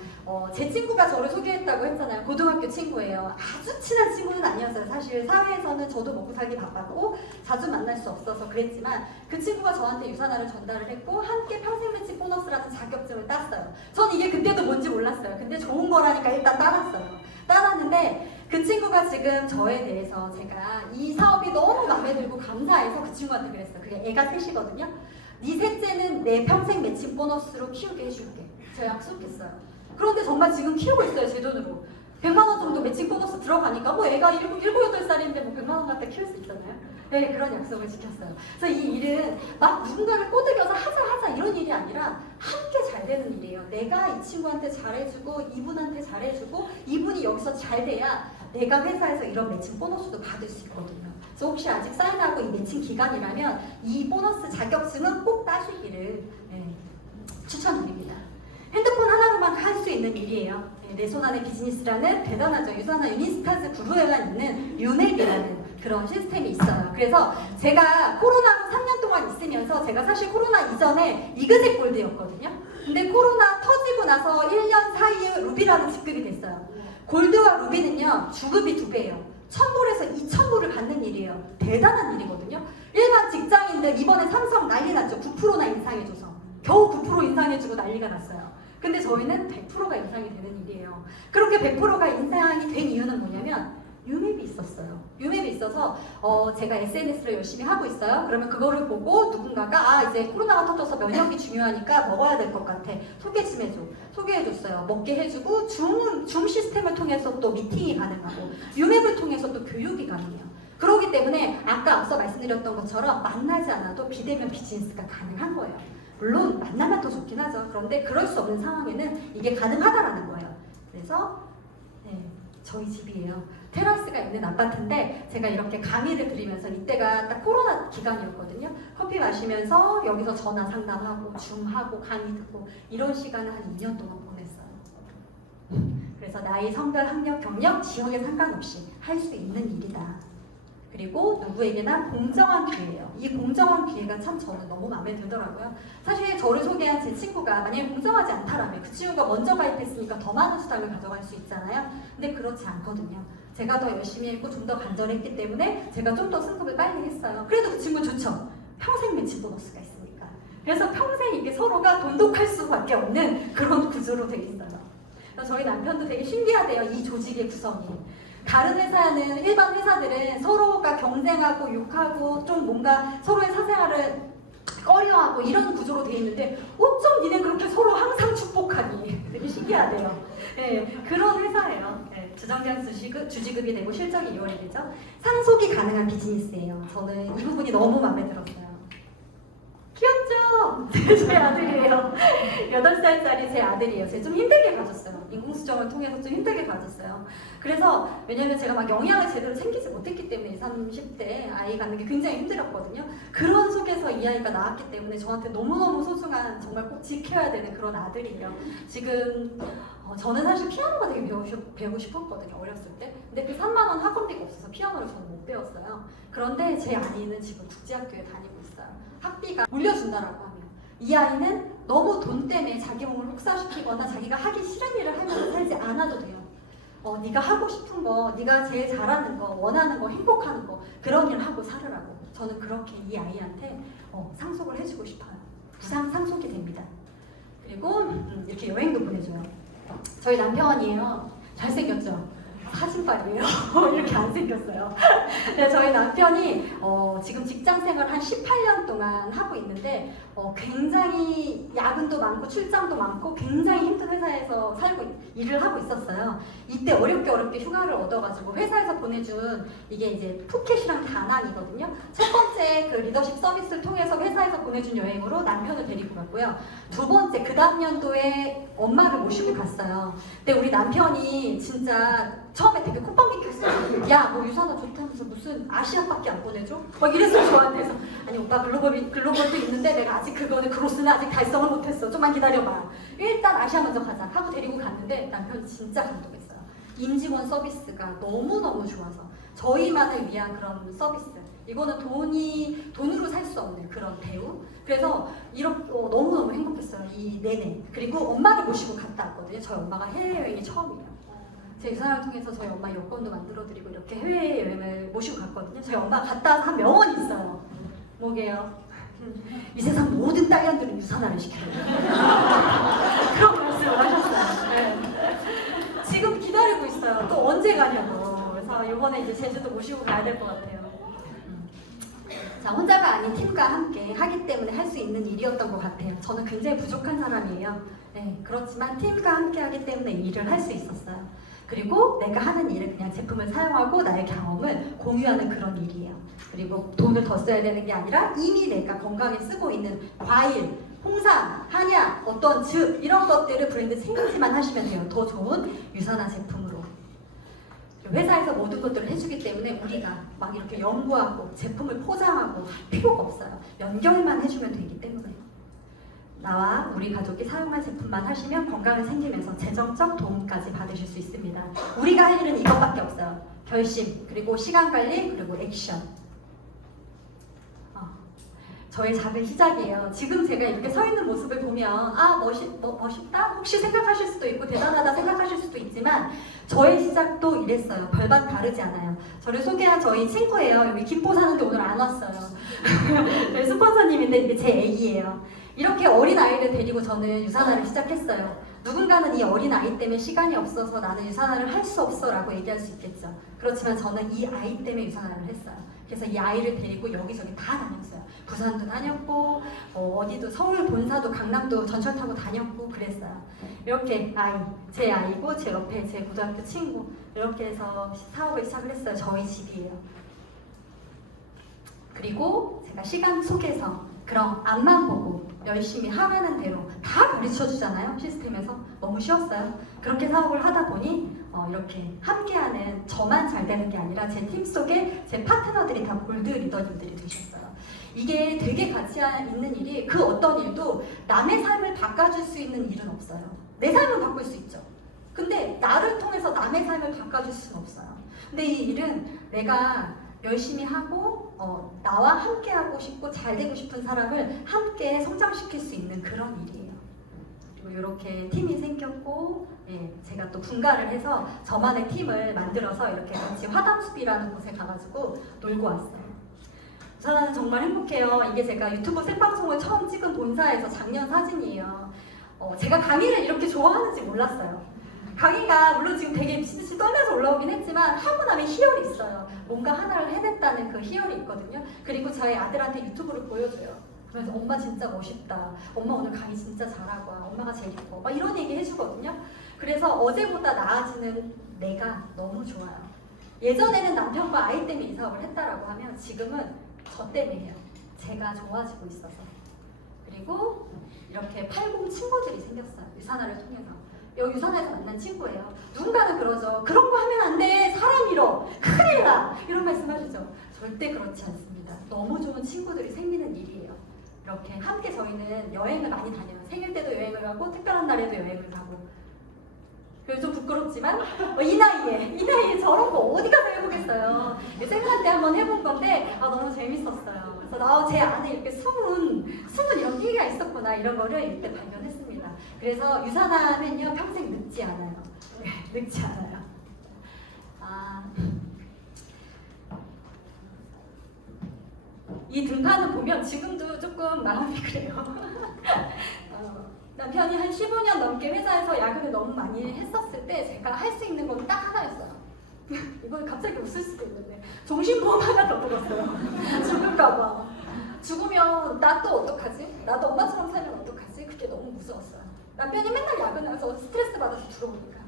제 친구가 저를 소개했다고 했잖아요. 고등학교 친구예요. 아주 친한 친구는 아니었어요. 사실 사회에서는 저도 먹고 살기 바빴고 자주 만날 수 없어서 그랬지만 그 친구가 저한테 유산화를 전달을 했고 함께 평생 맺힌 보너스라는 자격증을 땄어요. 전 이게 그때도 뭔지 몰랐어요. 근데 좋은 거라니까 일단 따랐는데 그 친구가 지금 저에 대해서 제가 이 사업이 너무 마음에 들고 감사해서 그 친구한테 그랬어요. 그게 애가 셋이거든요. 네 셋째는 내 평생 매칭 보너스로 키우게 해줄게. 제가 약속했어요. 그런데 정말 지금 키우고 있어요. 제 돈으로. 100만 원 정도 매칭 보너스 들어가니까 뭐 애가 7, 8살인데 뭐 100만 원 갖다 키울 수 있잖아요. 네, 그런 약속을 지켰어요. 그래서 이 일은 막 누군가를 꼬드겨서 하자 이런 일이 아니라 함께 잘 되는 일이에요. 내가 이 친구한테 잘해주고 이분한테 잘해주고 이분이 여기서 잘 돼야 내가 회사에서 이런 매칭 보너스도 받을 수 있거든요. 그래서 혹시 아직 사인하고 이 매칭 기간이라면 이 보너스 자격증은 꼭 따시기를 추천드립니다. 핸드폰 하나로만 할 수 있는 일이에요. 내 손 안의 비즈니스라는 대단하죠. 유산화 유니스타즈 그룹에만 있는 유넥이라는 그런 시스템이 있어요. 그래서 제가 코로나로 3년 동안 있으면서 제가 사실 코로나 이전에 이그젝 골드였거든요. 근데 코로나 터지고 나서 1년 사이에 루비라는 직급이 됐어요. 골드와 루비는요 주급이 2배예요. 1000불에서 2000불을 받는 일이에요. 대단한 일이거든요. 일반 직장인들 이번에 삼성 난리 났죠. 9%나 인상해줘서 겨우 9% 인상해주고 난리가 났어요. 근데 저희는 100%가 인상이 되는 일이에요. 그렇게 100%가 인상이 된 이유는 뭐냐면 유맵이 있었어요. 유맵이 있어서 제가 SNS를 열심히 하고 있어요. 그러면 그거를 보고 누군가가 이제 코로나가 터져서 면역이 중요하니까 먹어야 될 것 같아. 소개 좀 해줘. 소개해줬어요. 먹게 해주고 줌 시스템을 통해서 또 미팅이 가능하고 유맵을 통해서 또 교육이 가능해요. 그렇기 때문에 아까 앞서 말씀드렸던 것처럼 만나지 않아도 비대면 비즈니스가 가능한 거예요. 물론 만나면 더 좋긴 하죠. 그런데 그럴 수 없는 상황에는 이게 가능하다라는 거예요. 그래서 저희 집이에요. 테라스가 있는 아파트인데 제가 이렇게 강의를 드리면서 이때가 딱 코로나 기간이었거든요. 커피 마시면서 여기서 전화 상담하고 줌하고 강의 듣고 이런 시간을 한 2년 동안 보냈어요. 그래서 나이, 성별, 학력, 경력, 지역에 상관없이 할 수 있는 일이다. 그리고 누구에게나 공정한 기회예요. 이 공정한 기회가 참 저는 너무 마음에 들더라고요. 사실 저를 소개한 제 친구가 만약에 공정하지 않다라면 그 친구가 먼저 가입했으니까 더 많은 수당을 가져갈 수 있잖아요. 근데 그렇지 않거든요. 제가 더 열심히 했고 좀 더 간절했기 때문에 제가 좀 더 승급을 빨리 했어요. 그래도 그 친구 좋죠. 평생 매칭 보너스가 있으니까. 그래서 평생 이게 서로가 돈독할 수밖에 없는 그런 구조로 돼 있어요. 그래서 저희 남편도 되게 신기하대요. 이 조직의 구성이. 다른 회사는 일반 회사들은 서로가 경쟁하고 욕하고 좀 뭔가 서로의 사생활을 꺼려하고 이런 구조로 돼 있는데 어쩜 니네 그렇게 서로 항상 축복하니 되게 신기하대요. 그런 회사예요. 주정장 주지급이 되고 실적이 2월이 되죠. 상속이 가능한 비즈니스예요. 저는 이 부분이 너무 마음에 들었어요. 귀엽죠? 제 아들이에요. 8살짜리 제 아들이에요. 제가 좀 힘들게 가졌어요. 인공수정을 통해서 좀 힘들게 가졌어요. 그래서 왜냐면 제가 막 영양을 제대로 챙기지 못했기 때문에 20, 30대 아이 갖는 게 굉장히 힘들었거든요. 그런 속에서 이 아이가 나왔기 때문에 저한테 너무너무 소중한 정말 꼭 지켜야 되는 그런 아들이에요. 지금 저는 사실 피아노가 되게 배우고 싶었거든요. 어렸을 때. 근데 그 3만 원 학원비가 없어서 피아노를 저는 못 배웠어요. 그런데 제 아이는 지금 국제학교에 다니고 있어요. 학비가 물려준다라고 하면 이 아이는 너무 돈 때문에 자기 몸을 혹사시키거나 자기가 하기 싫은 일을 하면서 살지 않아도 돼요. 네가 하고 싶은 거, 네가 제일 잘하는 거, 원하는 거, 행복하는 거 그런 일 하고 살으라고. 저는 그렇게 이 아이한테 상속을 해주고 싶어요. 부상 상속이 됩니다. 그리고 이렇게 여행도 보내줘요. 저희 남편이에요. 잘생겼죠? 사진빨이에요. 이렇게 안 생겼어요. 네, 저희 남편이 지금 직장 생활 한 18년 동안 하고 있는데 굉장히 야근도 많고 출장도 많고 굉장히 힘든 회사에서 일을 하고 있었어요. 이때 어렵게 휴가를 얻어가지고 회사에서 보내준 이게 이제 푸켓이랑 다낭이거든요. 첫 번째 그 리더십 서비스를 통해서 회사에서 보내준 여행으로 남편을 데리고 갔고요. 두 번째 그 다음 연도에 엄마를 모시고 갔어요. 근데 우리 남편이 진짜 처음에 되게 콧방귀 꼈어요. 야, 너 유산아 좋다면서 무슨 아시아밖에 안 보내줘? 막 이랬어요, 저한테서. 아니 오빠 글로벌도 있는데 내가 아직 크로스는 아직 달성을 못했어. 좀만 기다려봐. 일단 아시아 먼저 가자 하고 데리고 갔는데 남편이 진짜 감동했어요. 임직원 서비스가 너무너무 좋아서 저희만을 위한 그런 서비스. 이거는 돈으로 살 수 없는 그런 대우. 그래서 이렇게 너무너무 행복했어요. 이 내내. 그리고 엄마를 모시고 갔다 왔거든요. 저희 엄마가 해외여행이 처음이에요. 제 유산을 통해서 저희 엄마 여권도 만들어드리고 이렇게 해외여행을 모시고 갔거든요. 저희 엄마가 갔다 와서 한 명언이 있어요. 뭐게요? 이 세상 모든 딸년들은 유산화를 시켜요. 그런 말씀을 하셨어요. 네. 지금 기다리고 있어요. 또 언제 가냐고. 그래서 이번에 이제 제주도 모시고 가야 될 것 같아요. 자, 혼자가 아닌 팀과 함께 하기 때문에 할 수 있는 일이었던 것 같아요. 저는 굉장히 부족한 사람이에요. 네, 그렇지만 팀과 함께 하기 때문에 일을 할 수 있었어요. 그리고 내가 하는 일을 그냥 제품을 사용하고 나의 경험을 공유하는 그런 일이에요. 그리고 돈을 더 써야 되는 게 아니라 이미 내가 건강에 쓰고 있는 과일, 홍삼, 한약, 어떤 즙 이런 것들을 브랜드 생각지만 하시면 돼요. 더 좋은 유산화 제품으로. 회사에서 모든 것들을 해주기 때문에 우리가 막 이렇게 연구하고 제품을 포장하고 할 필요가 없어요. 연결만 해주면 되기 때문에. 나와 우리 가족이 사용할 제품만 하시면 건강이 생기면서 재정적 도움까지 받으실 수 있습니다. 우리가 할 일은 이것밖에 없어요. 결심, 그리고 시간 관리, 그리고 액션. 저의 작은 시작이에요. 지금 제가 이렇게 서 있는 모습을 보면 멋있다? 혹시 생각하실 수도 있고 대단하다 생각하실 수도 있지만 저의 시작도 이랬어요. 별반 다르지 않아요. 저를 소개한 저희 친구예요. 여기 김포 사는데 오늘 안 왔어요. 저희 스폰서님인데 이게 제 애기예요. 이렇게 어린 아이를 데리고 저는 유산화를 시작했어요. 누군가는 이 어린 아이 때문에 시간이 없어서 나는 유산화를 할 수 없어 라고 얘기할 수 있겠죠. 그렇지만 저는 이 아이 때문에 유산화를 했어요. 그래서 이 아이를 데리고 여기저기 다 다녔어요. 부산도 다녔고 어디도 서울 본사도 강남도 전철 타고 다녔고 그랬어요. 이렇게 제 아이고 제 옆에 제 고등학교 친구 이렇게 해서 사업을 시작을 했어요. 저희 집이에요. 그리고 제가 시간 속에서 그럼 앞만 보고 열심히 하라는 대로 다 가르쳐 주잖아요. 시스템에서. 너무 쉬웠어요. 그렇게 사업을 하다 보니 이렇게 함께하는 저만 잘 되는 게 아니라 제 팀 속에 제 파트너들이 다 골드 리더님들이 되셨어요. 이게 되게 가치 있는 일이 그 어떤 일도 남의 삶을 바꿔줄 수 있는 일은 없어요. 내 삶을 바꿀 수 있죠. 근데 나를 통해서 남의 삶을 바꿔줄 수는 없어요. 근데 이 일은 내가 열심히 하고 나와 함께 하고 싶고 잘 되고 싶은 사람을 함께 성장시킬 수 있는 그런 일이에요. 그리고 이렇게 팀이 생겼고 제가 또 분가를 해서 저만의 팀을 만들어서 이렇게 같이 화담숲이라는 곳에 가가지고 놀고 왔어요. 저는 정말 행복해요. 이게 제가 유튜브 생방송을 처음 찍은 본사에서 작년 사진이에요. 제가 강의를 이렇게 좋아하는지 몰랐어요. 강의가 물론 지금 되게 미치듯이 떨면서 올라오긴 했지만 하고 나면 희열이 있어요. 뭔가 하나를 해냈다는 그 희열이 있거든요. 그리고 저희 아들한테 유튜브를 보여줘요. 그래서 엄마 진짜 멋있다. 엄마 오늘 강의 진짜 잘하고 와. 엄마가 제일 예뻐. 막 이런 얘기 해주거든요. 그래서 어제보다 나아지는 내가 너무 좋아요. 예전에는 남편과 아이 때문에 이 사업을 했다라고 하면 지금은 저 때문에 해요. 제가 좋아지고 있어서. 그리고 이렇게 80 친구들이 생겼어요. 유산화를 통해서. 여기 유산화에서 만난 친구예요. 누군가는 그러죠. 그런 거 하면 안 돼. 사람 잃어. 큰일 나. 이런 말씀 하시죠. 절대 그렇지 않습니다. 너무 좋은 친구들이 생기는 일이에요. 이렇게 함께 저희는 여행을 많이 다녀요. 생일 때도 여행을 가고 특별한 날에도 여행을 가고. 그래서 좀 부끄럽지만 이 나이에 저런 거 어디 가서 해보겠어요. 생일날 때 한번 해본 건데 너무 재밌었어요. 그래서 제 안에 이렇게 숨은 이런 끼가 있었구나 이런 거를 이때 발견했습니다. 그래서 유산화는요 평생 늙지 않아요. 늙지 않아요. 이 등판을 보면 지금도 조금 마음이 그래요. 남편이 한 15년 넘게 회사에서 야근을 너무 많이 했었을 때 제가 할 수 있는 건 딱 하나였어요. 이거 갑자기 웃을 수도 있는데 종신보험 하나 더 들었어요. 죽을까봐. 죽으면 나 또 어떡하지? 나도 엄마처럼 살면 어떡하지? 그게 너무 무서웠어요. 남편이 맨날 야근해서 스트레스 받아서 들어오니까.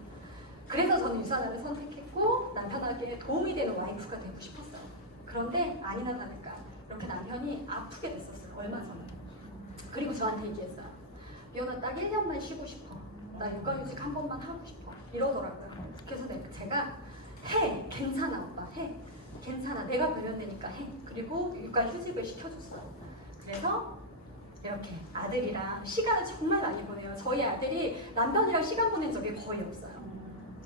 그래서 저는 유산화를 선택했고 남편에게 도움이 되는 와이프가 되고 싶었어요. 그런데 아니나 다를까 이렇게 남편이 아프게 됐었어요. 얼마 전에. 그리고 저한테 얘기했어요. 미연아 딱 1년만 쉬고 싶어. 나 육아휴직 한 번만 하고 싶어. 이러더라고요. 그래서 제가 해. 괜찮아 오빠 해. 괜찮아. 내가 발견되니까 해. 그리고 육아휴직을 시켜줬어요. 그래서 이렇게 아들이랑 시간을 정말 많이 보내요. 저희 아들이 남편이랑 시간 보낸 적이 거의 없어요.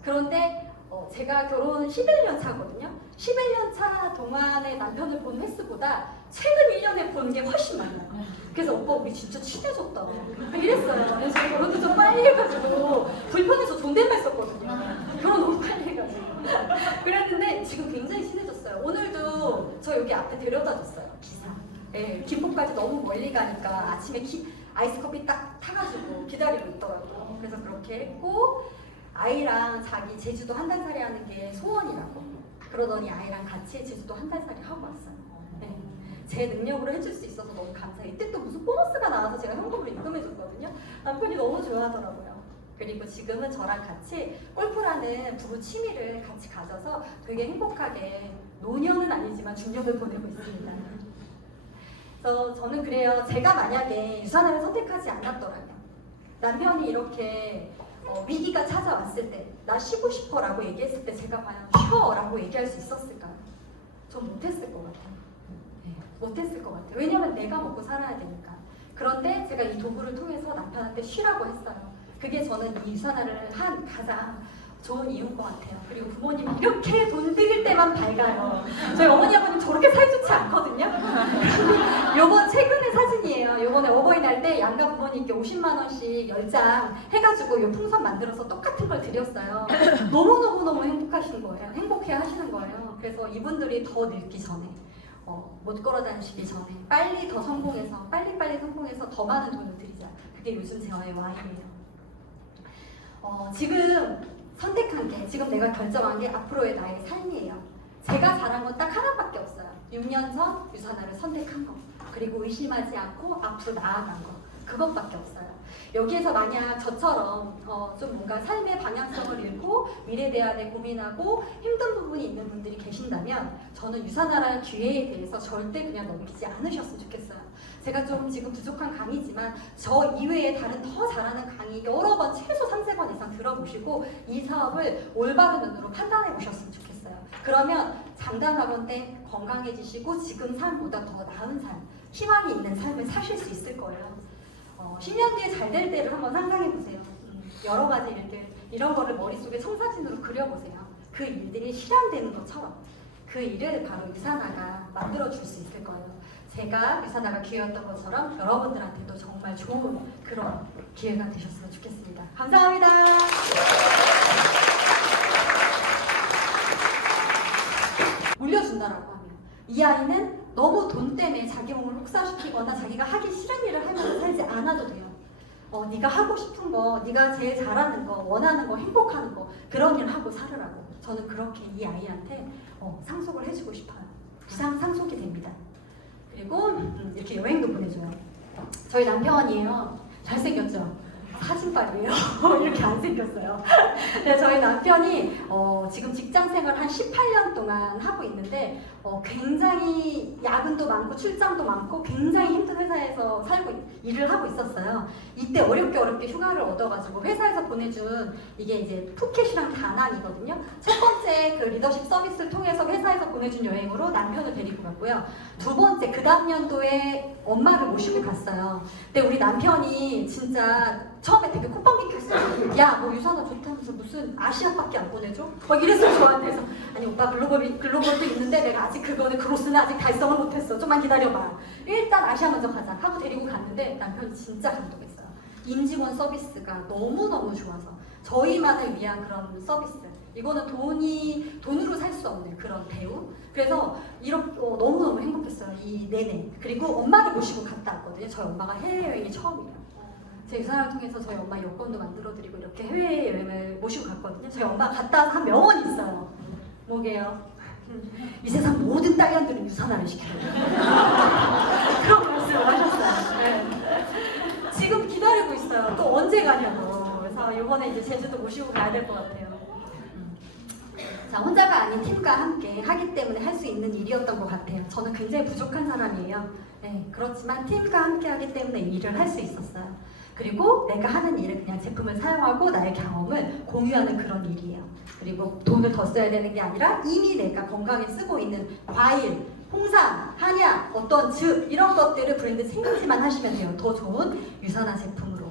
그런데 제가 결혼 11년 차거든요. 11년 차 동안에 남편을 본 횟수보다 최근 1년에 본 게 훨씬 많아요. 그래서 오빠 우리 진짜 친해졌다 이랬어요. 그래서 저희 결혼도 좀 빨리 해가지고 불편해서 존댓말 썼거든요. 결혼 너무 빨리 해가지고 그랬는데 지금 굉장히 친해졌어요. 오늘도 저 여기 앞에 데려다 줬어요. 기사. 네, 김포까지 너무 멀리 가니까 아침에 아이스 커피 딱 타가지고 기다리고 있더라고요. 그래서 그렇게 했고 아이랑 자기 제주도 한 달 살이 하는 게 소원이라고 그러더니 아이랑 같이 제주도 한 달 살이 하고 왔어요. 네. 제 능력으로 해줄 수 있어서 너무 감사해요. 이때 또 무슨 보너스가 나와서 제가 현금으로 입금해줬거든요. 남편이 너무 좋아하더라고요. 그리고 지금은 저랑 같이 골프라는 부부 취미를 같이 가져서 되게 행복하게 노년은 아니지만 중년을 보내고 있습니다. 그래서 저는 그래요. 제가 만약에 유산화를 선택하지 않았더라면 남편이 이렇게 위기가 찾아왔을 때 나 쉬고 싶어 라고 얘기했을 때 제가 과연 쉬어 라고 얘기할 수 있었을까요? 전 못했을 것 같아요. 네, 못했을 것 같아요. 왜냐면 내가 먹고 살아야 되니까. 그런데 제가 이 도구를 통해서 남편한테 쉬라고 했어요. 그게 저는 이 유산화를 한 가장 좋은 이유인 것 같아요. 그리고 부모님이 이렇게 돈 드릴 때만 밝아요. 저희 어머니 아버님 저렇게 사이좋지 않거든요. 요번 최근의 사진이에요. 요번에 어버이날 때 양가 부모님께 50만 원씩 10장 해가지고 요 풍선 만들어서 똑같은 걸 드렸어요. 너무너무너무 행복하신 거예요. 행복해 하시는 거예요. 그래서 이분들이 더 늙기 전에 못 걸어 다니시기 전에 빨리 더 성공해서 빨리빨리 성공해서 더 많은 돈을 드리자. 그게 요즘 저의 와인이에요. 지금 선택한 게 지금 내가 결정한 게 앞으로의 나의 삶이에요. 제가 잘한 건 딱 하나밖에 없어요. 6년 전 유산화를 선택한 거 그리고 의심하지 않고 앞으로 나아간 거 그것밖에 없어요. 여기에서 만약 저처럼 좀 뭔가 삶의 방향성을 잃고 미래에 대한 고민하고 힘든 부분이 있는 분들이 계신다면 저는 유산화라는 기회에 대해서 절대 그냥 넘기지 않으셨으면 좋겠어요. 제가 좀 지금 부족한 강의지만 저 이외에 다른 더 잘하는 강의 여러 번 최소 3-4번 이상 들어보시고 이 사업을 올바른 눈으로 판단해 보셨으면 좋겠어요. 그러면 장단학원 때 건강해지시고 지금 삶보다 더 나은 삶, 희망이 있는 삶을 사실 수 있을 거예요. 10년 뒤에 잘 될 때를 한번 상상해 보세요. 여러 가지 일들 이런 거를 머릿속에 청사진으로 그려보세요. 그 일들이 실현되는 것처럼 그 일을 바로 유산화가 만들어 줄 수 있을 거예요. 제가 유산화가 기회였던 것처럼 여러분들한테도 정말 좋은 그런 기회가 되셨으면 좋겠습니다. 감사합니다. 물려준다라고 하면 이 아이는 너무 돈 때문에 자기 몸을 혹사시키거나 자기가 하기 싫은 일을 하면서 살지 않아도 돼요. 네가 하고 싶은 거, 네가 제일 잘하는 거, 원하는 거, 행복하는 거 그런 일 하고 살으라고. 저는 그렇게 이 아이한테 상속을 해주고 싶어요. 부상 상속이 됩니다. 그리고 이렇게 여행도 보내줘요. 저희 남편이에요. 잘생겼죠? 사진빨이에요. 이렇게 안 생겼어요. 네, 저희 남편이 지금 직장생활 한 18년 동안 하고 있는데 굉장히 야근도 많고 출장도 많고 굉장히 힘든 회사에서 일을 하고 있었어요. 이때 어렵게 휴가를 얻어가지고 회사에서 보내준 이게 이제 푸켓이랑 다낭이거든요. 첫 번째 그 리더십 서비스를 통해서 회사에서 보내준 여행으로 남편을 데리고 갔고요. 두 번째 그 다음 연도에 엄마를 모시고 갔어요. 근데 우리 남편이 진짜 처음에 되게 콧방귀 꼈어요. 야, 뭐 유산화 좋다면서 무슨 아시아밖에 안 보내줘? 막 이랬어요 저한테서. 아니 오빠 글로벌도 있는데 내가 아직 그로스는 아직 달성을 못했어. 좀만 기다려봐. 일단 아시아 먼저 가자 하고 데리고 갔는데 남편이 진짜 감동했어요. 임직원 서비스가 너무너무 좋아서 저희만을 위한 그런 서비스. 이거는 돈으로 살 수 없는 그런 대우. 그래서 이렇게 너무너무 행복했어요. 이 내내. 그리고 엄마를 모시고 갔다 왔거든요. 저희 엄마가 해외여행이 처음이에요. 제 유산화를 통해서 저희 엄마 여권도 만들어드리고 이렇게 해외여행을 모시고 갔거든요. 저희 엄마가 갔다 와서 한 명언이 있어요. 뭐게요? 이 세상 모든 딸년들은 유산화를 시켜요. 그런 말씀을 하셨어요. 네. 지금 기다리고 있어요. 또 언제 가냐고. 그래서 이번에 이제 제주도 모시고 가야 될 것 같아요. 자, 혼자가 아닌 팀과 함께 하기 때문에 할 수 있는 일이었던 것 같아요. 저는 굉장히 부족한 사람이에요. 네, 그렇지만 팀과 함께 하기 때문에 일을 할 수 있었어요. 그리고 내가 하는 일은 그냥 제품을 사용하고 나의 경험을 공유하는 그런 일이에요. 그리고 돈을 더 써야 되는 게 아니라 이미 내가 건강에 쓰고 있는 과일, 홍삼, 한약, 어떤 즙 이런 것들을 브랜드 생각지만 하시면 돼요. 더 좋은 유산화 제품으로.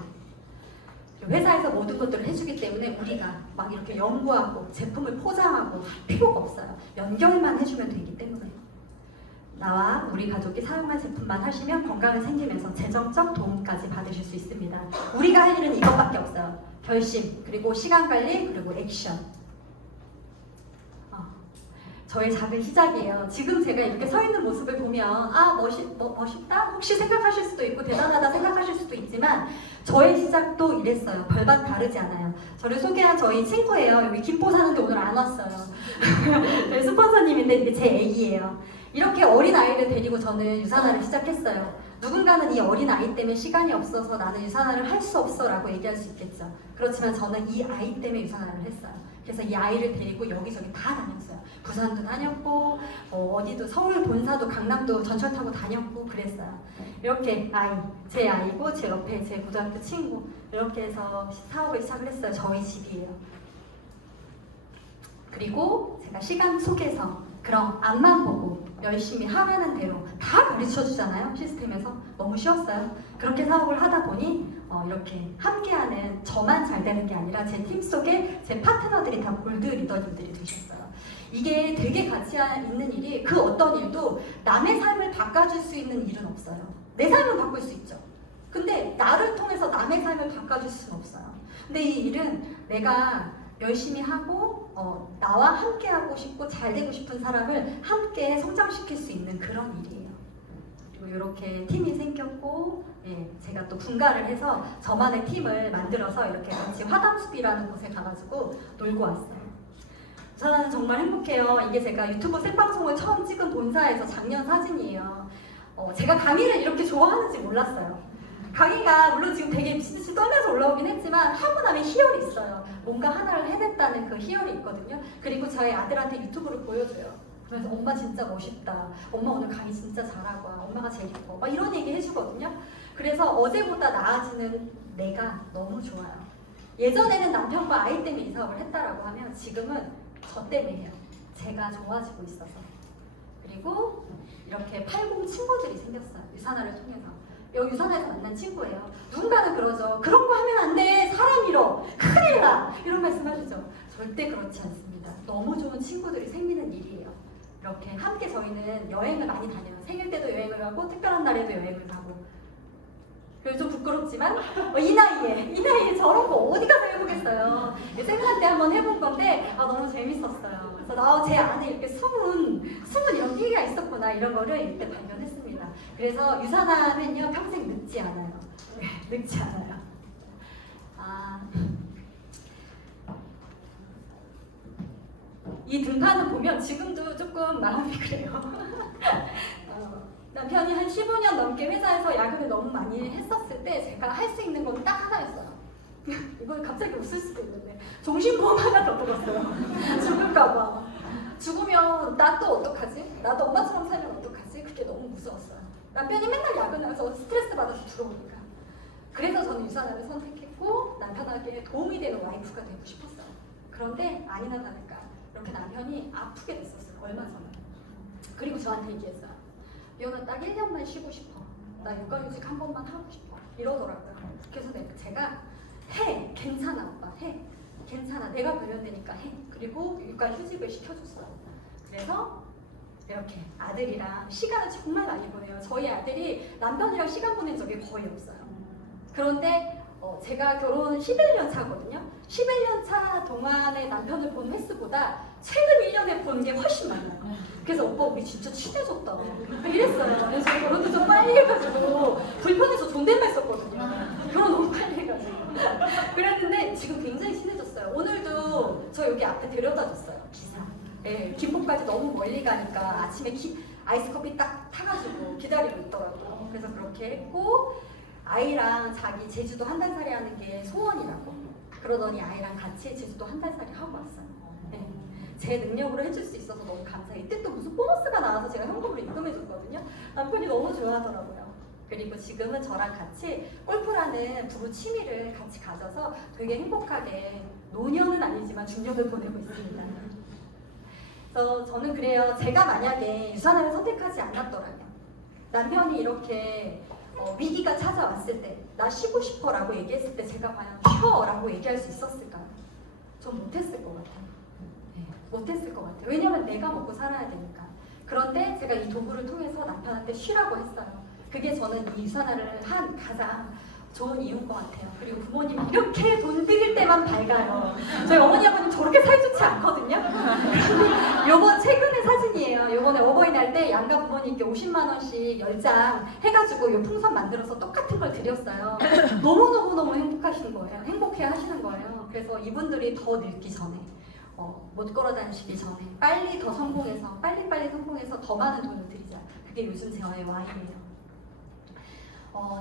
회사에서 모든 것들을 해주기 때문에 우리가 막 이렇게 연구하고 제품을 포장하고 할 필요가 없어요. 연결만 해주면 되기 때문에. 나와 우리 가족이 사용할 제품만 하시면 건강을 생기면서 재정적 도움까지 받으실 수 있습니다. 우리가 할 일은 이것밖에 없어요. 결심, 그리고 시간 관리, 그리고 액션. 저의 작은 시작이에요. 지금 제가 이렇게 서 있는 모습을 보면 아 멋있다? 혹시 생각하실 수도 있고 대단하다 생각하실 수도 있지만 저의 시작도 이랬어요. 별반 다르지 않아요. 저를 소개한 저희 친구예요. 여기 김포 사는데 오늘 안 왔어요. 저희 스폰서님인데 이게 제 애기예요. 이렇게 어린 아이를 데리고 저는 유산화를 시작했어요. 누군가는 이 어린 아이 때문에 시간이 없어서 나는 유산화를 할 수 없어 라고 얘기할 수 있겠죠. 그렇지만 저는 이 아이 때문에 유산화를 했어요. 그래서 이 아이를 데리고 여기저기 다 다녔어요. 부산도 다녔고 어디도 서울 본사도 강남도 전철 타고 다녔고 그랬어요. 이렇게 제 아이고 제 옆에 제 고등학교 친구 이렇게 해서 사업을 시작을 했어요. 저희 집이에요. 그리고 제가 시간 속에서 그럼 앞만 보고 열심히 하라는 대로 다 가르쳐 주잖아요. 시스템에서 너무 쉬웠어요. 그렇게 사업을 하다 보니 이렇게 함께하는 저만 잘 되는 게 아니라 제 팀 속에 제 파트너들이 다 골드 리더님들이 되셨어요. 이게 되게 가치 있는 일이 그 어떤 일도 남의 삶을 바꿔줄 수 있는 일은 없어요. 내 삶을 바꿀 수 있죠. 근데 나를 통해서 남의 삶을 바꿔줄 수는 없어요. 근데 이 일은 내가 열심히 하고 나와 함께 하고 싶고 잘 되고 싶은 사람을 함께 성장시킬 수 있는 그런 일이에요. 그리고 이렇게 팀이 생겼고 제가 또 분가를 해서 저만의 팀을 만들어서 이렇게 같이 화담숲이라는 곳에 가가지고 놀고 왔어요. 저는 정말 행복해요. 이게 제가 유튜브 생방송을 처음 찍은 본사에서 작년 사진이에요. 제가 강의를 이렇게 좋아하는지 몰랐어요. 강의가 물론 지금 되게 미친듯이 떨면서 올라오긴 했지만 하고 나면 희열이 있어요. 뭔가 하나를 해냈다는 그 희열이 있거든요. 그리고 저희 아들한테 유튜브를 보여줘요. 그래서 엄마 진짜 멋있다. 엄마 오늘 강의 진짜 잘하고 와. 엄마가 제일 예뻐. 막 이런 얘기 해주거든요. 그래서 어제보다 나아지는 내가 너무 좋아요. 예전에는 남편과 아이 때문에 이 사업을 했다라고 하면 지금은 저 때문에 해요. 제가 좋아지고 있어서. 그리고 이렇게 80 친구들이 생겼어요. 유산화를 통해서. 여기 유산화에서 만난 친구예요. 누군가는 그러죠. 그런 거 하면 안 돼. 사람 잃어. 큰일 나. 이런 말씀 하시죠. 절대 그렇지 않습니다. 너무 좋은 친구들이 생기는 일이에요. 이렇게 함께 저희는 여행을 많이 다녀요. 생일 때도 여행을 가고 특별한 날에도 여행을 가고. 그래서 좀 부끄럽지만 이 나이에 저런 거 어디 가서 해보겠어요. 생각 때 한번 해본 건데 너무 재밌었어요. 그래서 제 안에 이렇게 숨은 이런 끼가 있었구나 이런 거를 이때 발견했습니다. 그래서 유산화는요 평생 늙지 않아요. 늙지 않아요. 이 등판을 보면 지금도 조금 마음이 그래요. 남편이 한 15년 넘게 회사에서 야근을 너무 많이 했었을 때 제가 할 수 있는 건 딱 하나였어요. 이걸 갑자기 웃을 수도 있는데 정신보험 하나 더 들었어요. 죽을까봐. 죽으면 나 또 어떡하지? 나도 엄마처럼 살면 어떡하지? 그게 너무 무서웠어요. 남편이 맨날 야근해서 스트레스 받아서 들어오니까. 그래서 저는 유산화를 선택했고 남편에게 도움이 되는 와이프가 되고 싶었어요. 그런데 아니나 다를까 이렇게 남편이 아프게 됐었어요. 얼마 전에. 그리고 저한테 얘기했어요. 여는 딱 1년만 쉬고 싶어. 나 육아휴직 한 번만 하고 싶어. 이러더라고요. 그래서 제가 해. 괜찮아 오빠. 해. 괜찮아. 내가 관련되니까 해. 그리고 육아휴직을 시켜줬어요. 그래서 이렇게 아들이랑 시간을 정말 많이 보내요. 저희 아들이 남편이랑 시간 보낸 적이 거의 없어요. 그런데 제가 결혼 11년 차거든요. 11년 차 동안에 남편을 본 횟수보다 최근 1년에 본 게 훨씬 많아요. 그래서 오빠 우리 진짜 친해졌다 이랬어요. 그래서 결혼도 좀 빨리 해가지고 불편해서 존댓말 썼거든요. 결혼 너무 빨리 해가지고 그랬는데 지금 굉장히 친해졌어요. 오늘도 저 여기 앞에 데려다 줬어요. 기사. 예, 김포까지 너무 멀리 가니까 아침에 아이스 커피 딱 타가지고 기다리고 있더라고요. 그래서 그렇게 했고 아이랑 자기 제주도 한 달 살이 하는 게 소원이라고 그러더니 아이랑 같이 제주도 한 달 살이 하고 왔어요. 네. 제 능력으로 해줄 수 있어서 너무 감사해요. 이때 또 무슨 보너스가 나와서 제가 현금으로 입금해줬거든요. 남편이 너무 좋아하더라고요. 그리고 지금은 저랑 같이 골프라는 부부 취미를 같이 가져서 되게 행복하게 노년은 아니지만 중년을 보내고 있습니다. 그래서 저는 그래요. 제가 만약에 유산을 선택하지 않았더라면 남편이 이렇게 위기가 찾아왔을 때 나 쉬고 싶어 라고 얘기했을 때 제가 과연 쉬어 라고 얘기할 수 있었을까요? 전 못했을 것 같아요. 네, 못했을 것 같아요. 왜냐면 내가 먹고 살아야 되니까. 그런데 제가 이 도구를 통해서 남편한테 쉬라고 했어요. 그게 저는 이 유산화를 한 가장 좋은 이유인 것 같아요. 그리고 부모님이 이렇게 돈 드릴 때만 밝아요. 저희 어머니 아버님 저렇게 사이 좋지 않거든요. 요번 최근의 사진이에요. 요번에 어버이날 때 양가 부모님께 50만 원씩 10장 해가지고 요 풍선 만들어서 똑같은 걸 드렸어요. 너무너무너무 행복하신 거예요. 행복해 하시는 거예요. 그래서 이분들이 더 늙기 전에 못 걸어 다니시기 전에 빨리 더 성공해서 빨리빨리 성공해서 더 많은 돈을 드리자. 그게 요즘 제와의 와인이에요.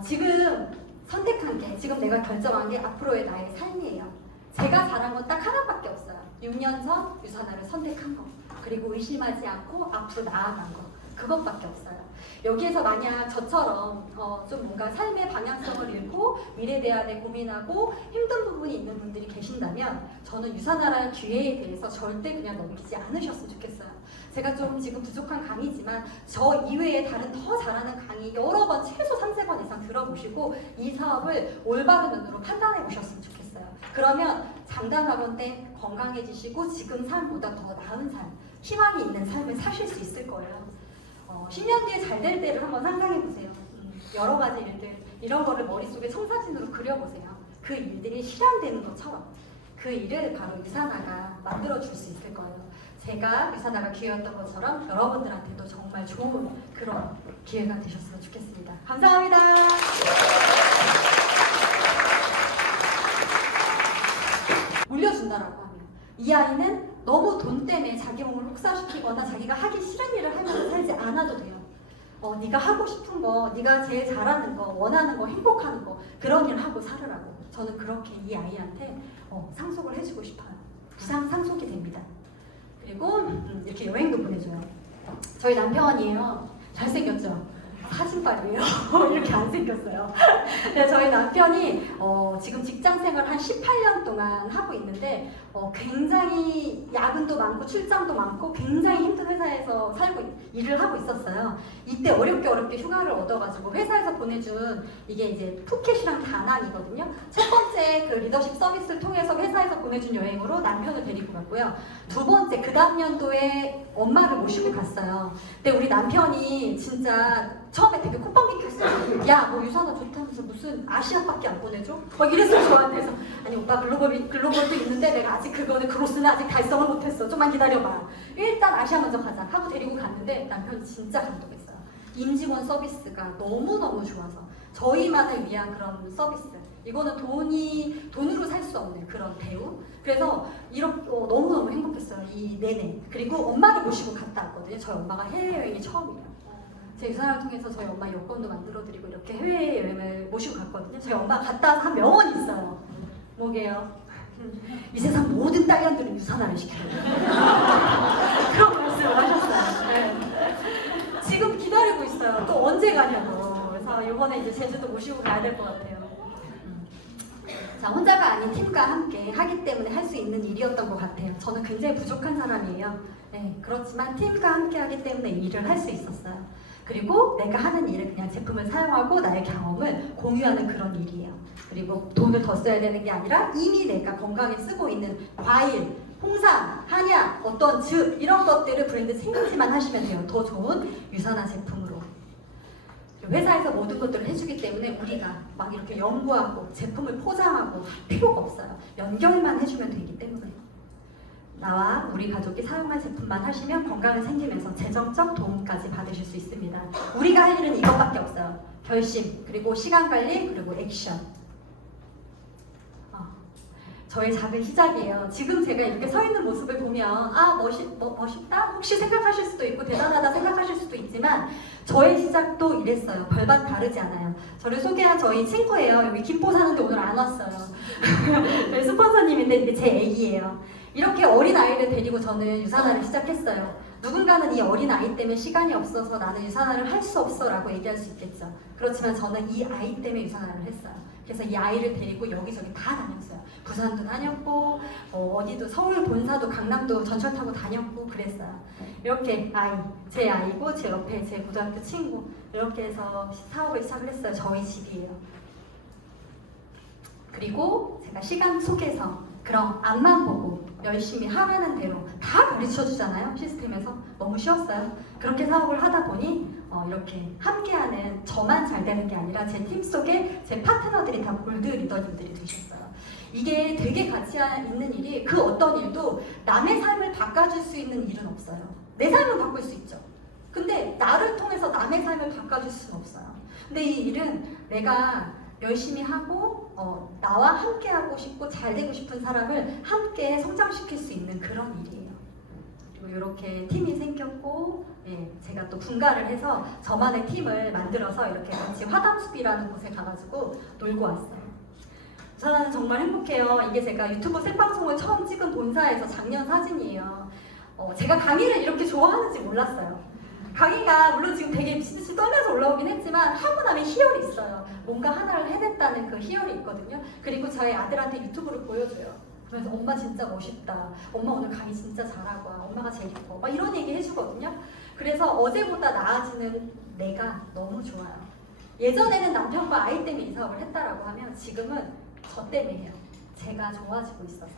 지금 선택한 게 지금 내가 결정한 게 앞으로의 나의 삶이에요. 제가 잘한 건 딱 하나밖에 없어요. 6년 전 유산화를 선택한 거 그리고 의심하지 않고 앞으로 나아간 거 그것밖에 없어요. 여기에서 만약 저처럼 좀 뭔가 삶의 방향성을 잃고 미래에 대한 고민하고 힘든 부분이 있는 분들이 계신다면 저는 유산화라는 기회에 대해서 절대 그냥 넘기지 않으셨으면 좋겠어요. 제가 좀 지금 부족한 강의지만 저 이외에 다른 더 잘하는 강의 여러 번 최소 3~4번 이상 들어보시고 이 사업을 올바른 눈으로 판단해 보셨으면 좋겠어요. 그러면 장단학원 때 건강해지시고 지금 삶보다 더 나은 삶, 희망이 있는 삶을 사실 수 있을 거예요. 10년 뒤에 잘 될 때를 한번 상상해 보세요. 여러 가지 일들 이런 거를 머릿속에 청사진으로 그려보세요. 그 일들이 실현되는 것처럼 그 일을 바로 유산화가 만들어 줄 수 있을 거예요. 제가 유산화가 기회였던 것처럼 여러분들한테도 정말 좋은 그런 기회가 되셨으면 좋겠습니다. 감사합니다. 물려준다라고 하면 이 아이는 너무 돈 때문에 자기 몸을 혹사시키거나 자기가 하기 싫은 일을 하면서 살지 않아도 돼요. 네가 하고 싶은 거, 네가 제일 잘하는 거, 원하는 거, 행복하는 거 그런 일 하고 살으라고. 저는 그렇게 이 아이한테 상속을 해주고 싶어요. 부상 상속이 됩니다. 그리고 이렇게 여행도 보내줘요. 저희 남편이에요. 잘생겼죠? 사진빨이에요. 이렇게 안 생겼어요. 네, 저희 남편이 지금 직장생활 한 18년 동안 하고 있는데 굉장히 야근도 많고 출장도 많고 굉장히 힘든 회사에서 일을 하고 있었어요. 이때 어렵게 휴가를 얻어가지고 회사에서 보내준 이게 이제 푸켓이랑 다낭이거든요. 첫 번째 그 리더십 서비스를 통해서 회사에서 보내준 여행으로 남편을 데리고 갔고요. 두 번째 그 다음 연도에 엄마를 모시고 갔어요. 근데 우리 남편이 진짜 처음에 되게 콧방귀 꼈어요. 야, 뭐 유산화 좋다면서 무슨 아시아밖에 안 보내줘? 막 이랬어요 저한테서. 아니 오빠 글로벌도 있는데 내가 아직 그로스는 아직 달성을 못했어. 좀만 기다려봐. 일단 아시아 먼저 가자 하고 데리고 갔는데 남편이 진짜 감동했어요. 임직원 서비스가 너무너무 좋아서 저희만을 위한 그런 서비스. 이거는 돈으로 살 수 없는 그런 대우. 그래서 너무너무 행복했어요. 이 내내. 그리고 엄마를 모시고 갔다 왔거든요. 저희 엄마가 해외여행이 처음이에요. 제 유산화를 통해서 저희 엄마 여권도 만들어드리고 이렇게 해외여행을 모시고 갔거든요. 저희 엄마가 갔다 와서 한 명언이 있어요. 뭐게요? 이 세상 모든 딸년들은 유산화를 시켜요. 그런 말씀을 하셨어요. 네. 지금 기다리고 있어요. 또 언제 가냐고. 그래서 이번에 이제 제주도 모시고 가야 될 것 같아요. 자, 혼자가 아닌 팀과 함께 하기 때문에 할 수 있는 일이었던 것 같아요. 저는 굉장히 부족한 사람이에요. 네, 그렇지만 팀과 함께 하기 때문에 일을 할 수 있었어요. 그리고 내가 하는 일은 그냥 제품을 사용하고 나의 경험을 공유하는 그런 일이에요. 그리고 돈을 더 써야 되는 게 아니라 이미 내가 건강에 쓰고 있는 과일, 홍삼, 한약, 어떤 즙 이런 것들을 브랜드 생각지만 하시면 돼요. 더 좋은 유산화 제품으로. 회사에서 모든 것들을 해주기 때문에 우리가 막 이렇게 연구하고 제품을 포장하고 할 필요가 없어요. 연결만 해주면 되기 때문에. 나와 우리 가족이 사용할 제품만 하시면 건강을 생기면서 재정적 도움까지 받으실 수 있습니다. 우리가 할 일은 이것밖에 없어요. 결심, 그리고 시간 관리, 그리고 액션. 저의 작은 시작이에요. 지금 제가 이렇게 서 있는 모습을 보면 아 멋있다? 혹시 생각하실 수도 있고 대단하다 생각하실 수도 있지만 저의 시작도 이랬어요. 별반 다르지 않아요. 저를 소개한 저희 친구예요. 여기 김포 사는데 오늘 안 왔어요. 저희 스폰서님인데 이게 제 애기예요. 이렇게 어린 아이를 데리고 저는 유산화를 시작했어요. 누군가는 이 어린 아이 때문에 시간이 없어서 나는 유산화를 할 수 없어 라고 얘기할 수 있겠죠. 그렇지만 저는 이 아이 때문에 유산화를 했어요. 그래서 이 아이를 데리고 여기저기 다 다녔어요. 부산도 다녔고 어디도 서울 본사도 강남도 전철 타고 다녔고 그랬어요. 이렇게 제 아이고 제 옆에 제 고등학교 친구 이렇게 해서 사업을 시작을 했어요. 저희 집이에요. 그리고 제가 시간 속에서 그럼 앞만 보고 열심히 하라는 대로 다 가르쳐 주잖아요. 시스템에서 너무 쉬웠어요. 그렇게 사업을 하다 보니 이렇게 함께하는 저만 잘 되는 게 아니라 제 팀 속에 제 파트너들이 다 골드 리더님들이 되셨어요. 이게 되게 가치 있는 일이 그 어떤 일도 남의 삶을 바꿔줄 수 있는 일은 없어요. 내 삶을 바꿀 수 있죠. 근데 나를 통해서 남의 삶을 바꿔줄 수는 없어요. 근데 이 일은 내가 열심히 하고 나와 함께 하고 싶고 잘 되고 싶은 사람을 함께 성장시킬 수 있는 그런 일이에요. 그리고 이렇게 팀이 생겼고 제가 또 분가를 해서 저만의 팀을 만들어서 이렇게 같이 화담숲이라는 곳에 가가지고 놀고 왔어요. 저는 정말 행복해요. 이게 제가 유튜브 생방송을 처음 찍은 본사에서 작년 사진이에요. 제가 강의를 이렇게 좋아하는지 몰랐어요. 강의가 물론 지금 되게 미친듯이 떨면서 올라오긴 했지만 하고 나면 희열이 있어요. 뭔가 하나를 해냈다는 그 희열이 있거든요. 그리고 저희 아들한테 유튜브를 보여줘요. 그러면서 엄마 진짜 멋있다. 엄마 오늘 강의 진짜 잘하고 와. 엄마가 제일 이뻐. 막 이런 얘기 해주거든요. 그래서 어제보다 나아지는 내가 너무 좋아요. 예전에는 남편과 아이 때문에 이 사업을 했다라고 하면 지금은 저 때문에 해요. 제가 좋아지고 있어서.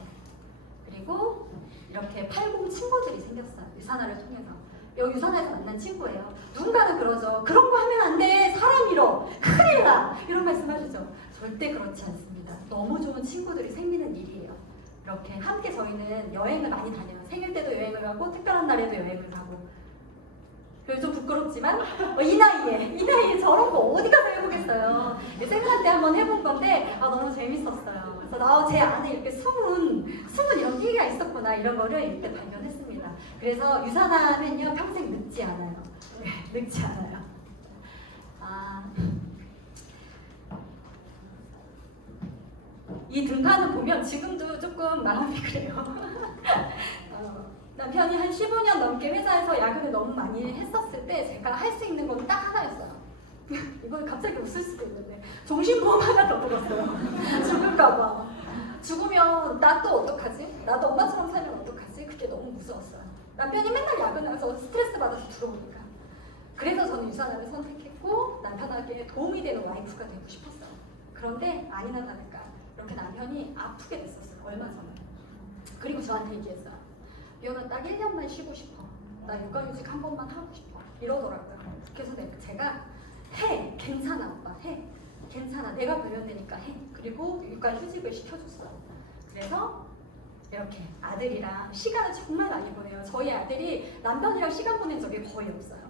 그리고 이렇게 80 친구들이 생겼어요. 유산화를 통해서. 여기 유산화에서 만난 친구예요. 누군가는 그러죠. 그런 거 하면 안 돼. 사람 잃어. 큰일 나. 이런 말씀 하시죠. 절대 그렇지 않습니다. 너무 좋은 친구들이 생기는 일이에요. 이렇게 함께 저희는 여행을 많이 다녀요. 생일 때도 여행을 가고 특별한 날에도 여행을 가고. 그래서 좀 부끄럽지만 이 나이에 저런 거 어디 가서 해보겠어요. 생일날 때 한번 해본 건데 너무 재밌었어요. 그래서 제 안에 이렇게 숨은 이런 끼가 있었구나 이런 거를 이렇게 발견했습니다. 그래서 유산화는요 평생 늙지 않아요. 네, 늙지 않아요. 이 등판을 보면 지금도 조금 마음이 그래요. 남편이 한 15년 넘게 회사에서 야근을 너무 많이 했었을 때 제가 할 수 있는 건 딱 하나였어요. 이걸 갑자기 웃을 수도 있는데 종신보험 하나 더 들었어요. 죽을까봐. 죽으면 나 또 어떡하지? 나도 엄마처럼 살면 어떡하지? 그게 너무 무서웠어요. 남편이 맨날 야근하면서 스트레스 받아서 들어오니까. 그래서 저는 유산화를 선택했고 남편에게 도움이 되는 와이프가 되고 싶었어요. 그런데 아니나 다를까 이렇게 남편이 아프게 됐었어요. 얼마 전에. 그리고 저한테 얘기했어요. 미연아 딱 1년만 쉬고 싶어. 나 육아휴직 한 번만 하고 싶어. 이러더라고요. 그래서 제가 해. 괜찮아 오빠. 해. 괜찮아. 내가 벌려내니까 해. 그리고 육아휴직을 시켜줬어요. 그래서 이렇게 아들이랑 시간을 정말 많이 보내요. 저희 아들이 남편이랑 시간 보낸 적이 거의 없어요.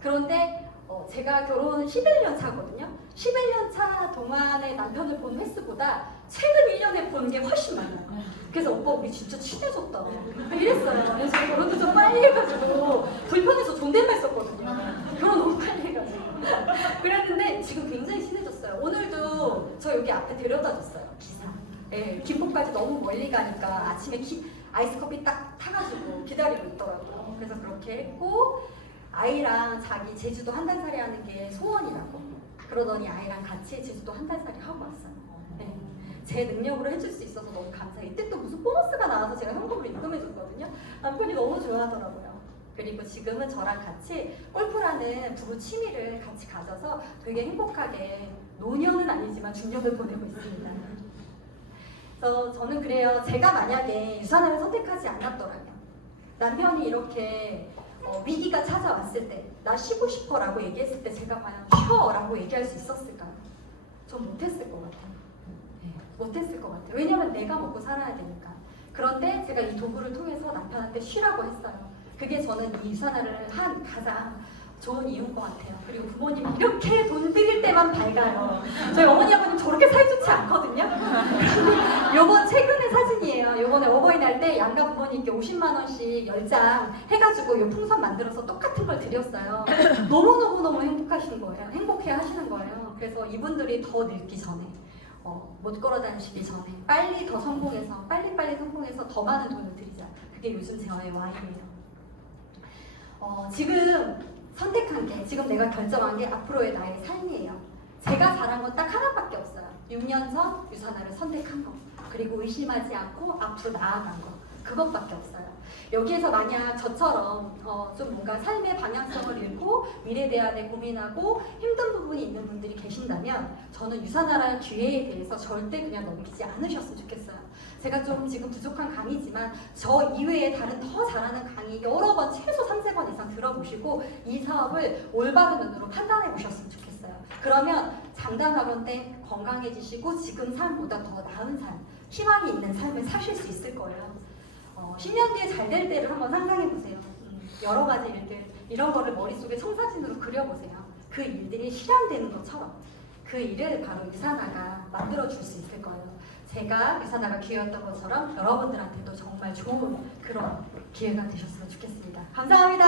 그런데 제가 결혼 11년 차거든요. 11년 차 동안에 남편을 본 횟수보다 최근 1년에 본 게 훨씬 많아요. 그래서 오빠 우리 진짜 친해졌다 이랬어요. 그래서 결혼도 좀 빨리 해가지고 불편해서 존댓말 썼거든요. 결혼 너무 빨리 해가지고 그랬는데 지금 굉장히 친해졌어요. 오늘도 저 여기 앞에 데려다 줬어요. 기사. 네, 김포까지 너무 멀리 가니까 아침에 아이스커피 딱 타가지고 기다리고 있더라고요. 그래서 그렇게 했고 아이랑 자기 제주도 한 달 살이 하는 게 소원이라고 그러더니 아이랑 같이 제주도 한 달 살이 하고 왔어요. 네. 제 능력으로 해줄 수 있어서 너무 감사해요. 이때 또 무슨 보너스가 나와서 제가 현금으로 입금해줬거든요. 남편이 너무 좋아하더라고요. 그리고 지금은 저랑 같이 골프라는 부부 취미를 같이 가져서 되게 행복하게 노년은 아니지만 중년을 보내고 있습니다. 그래서 저는 그래요. 제가 만약에 유산화를 선택하지 않았더라면 남편이 이렇게 위기가 찾아왔을 때 나 쉬고 싶어 라고 얘기했을 때 제가 과연 쉬어 라고 얘기할 수 있었을까요? 전 못했을 것 같아요. 네, 못했을 것 같아요. 왜냐면 내가 먹고 살아야 되니까. 그런데 제가 이 도구를 통해서 남편한테 쉬라고 했어요. 그게 저는 이 유산화를 한 가장 좋은 이유인 것 같아요. 그리고 부모님이 이렇게 돈 드릴 때만 밝아요. 저희 어머니 아버님 저렇게 사이 좋지 않거든요. 요번 최근에 양가 부모님께 50만 원씩 10장 해가지고 이 풍선 만들어서 똑같은 걸 드렸어요. 너무너무너무 행복하신 거예요. 행복해 하시는 거예요. 그래서 이분들이 더 늙기 전에 못 걸어 다니시기 전에 빨리 더 성공해서 빨리빨리 성공해서 더 많은 돈을 드리자. 그게 요즘 제와의 와인이에요. 지금 선택한 게, 지금 내가 결정한 게 앞으로의 나의 삶이에요. 제가 잘한 건 딱 하나밖에 없어요. 6년 전 유산화를 선택한 거, 그리고 의심하지 않고 앞으로 나아간 거, 그것밖에 없어요. 여기에서 만약 저처럼 좀 뭔가 삶의 방향성을 잃고 미래에 대한 고민하고 힘든 부분이 있는 분들이 계신다면 저는 유산화라는 기회에 대해서 절대 그냥 넘기지 않으셨으면 좋겠어요. 제가 좀 지금 부족한 강의지만 저 이외에 다른 더 잘하는 강의 여러 번, 최소 3~4번 이상 들어보시고 이 사업을 올바른 눈으로 판단해 보셨으면 좋겠어요. 그러면 장단학원 때 건강해지시고 지금 삶보다 더 나은 삶, 희망이 있는 삶을 사실 수 있을 거예요. 10년 뒤에 잘 될 때를 한번 상상해 보세요. 여러 가지 일들, 이런 거를 머릿속에 청사진으로 그려보세요. 그 일들이 실현되는 것처럼 그 일을 바로 유산화가 만들어줄 수 있을 거예요. 제가 유산화가 기회였던 것처럼 여러분들한테도 정말 좋은 그런 기회가 되셨으면 좋겠습니다. 감사합니다.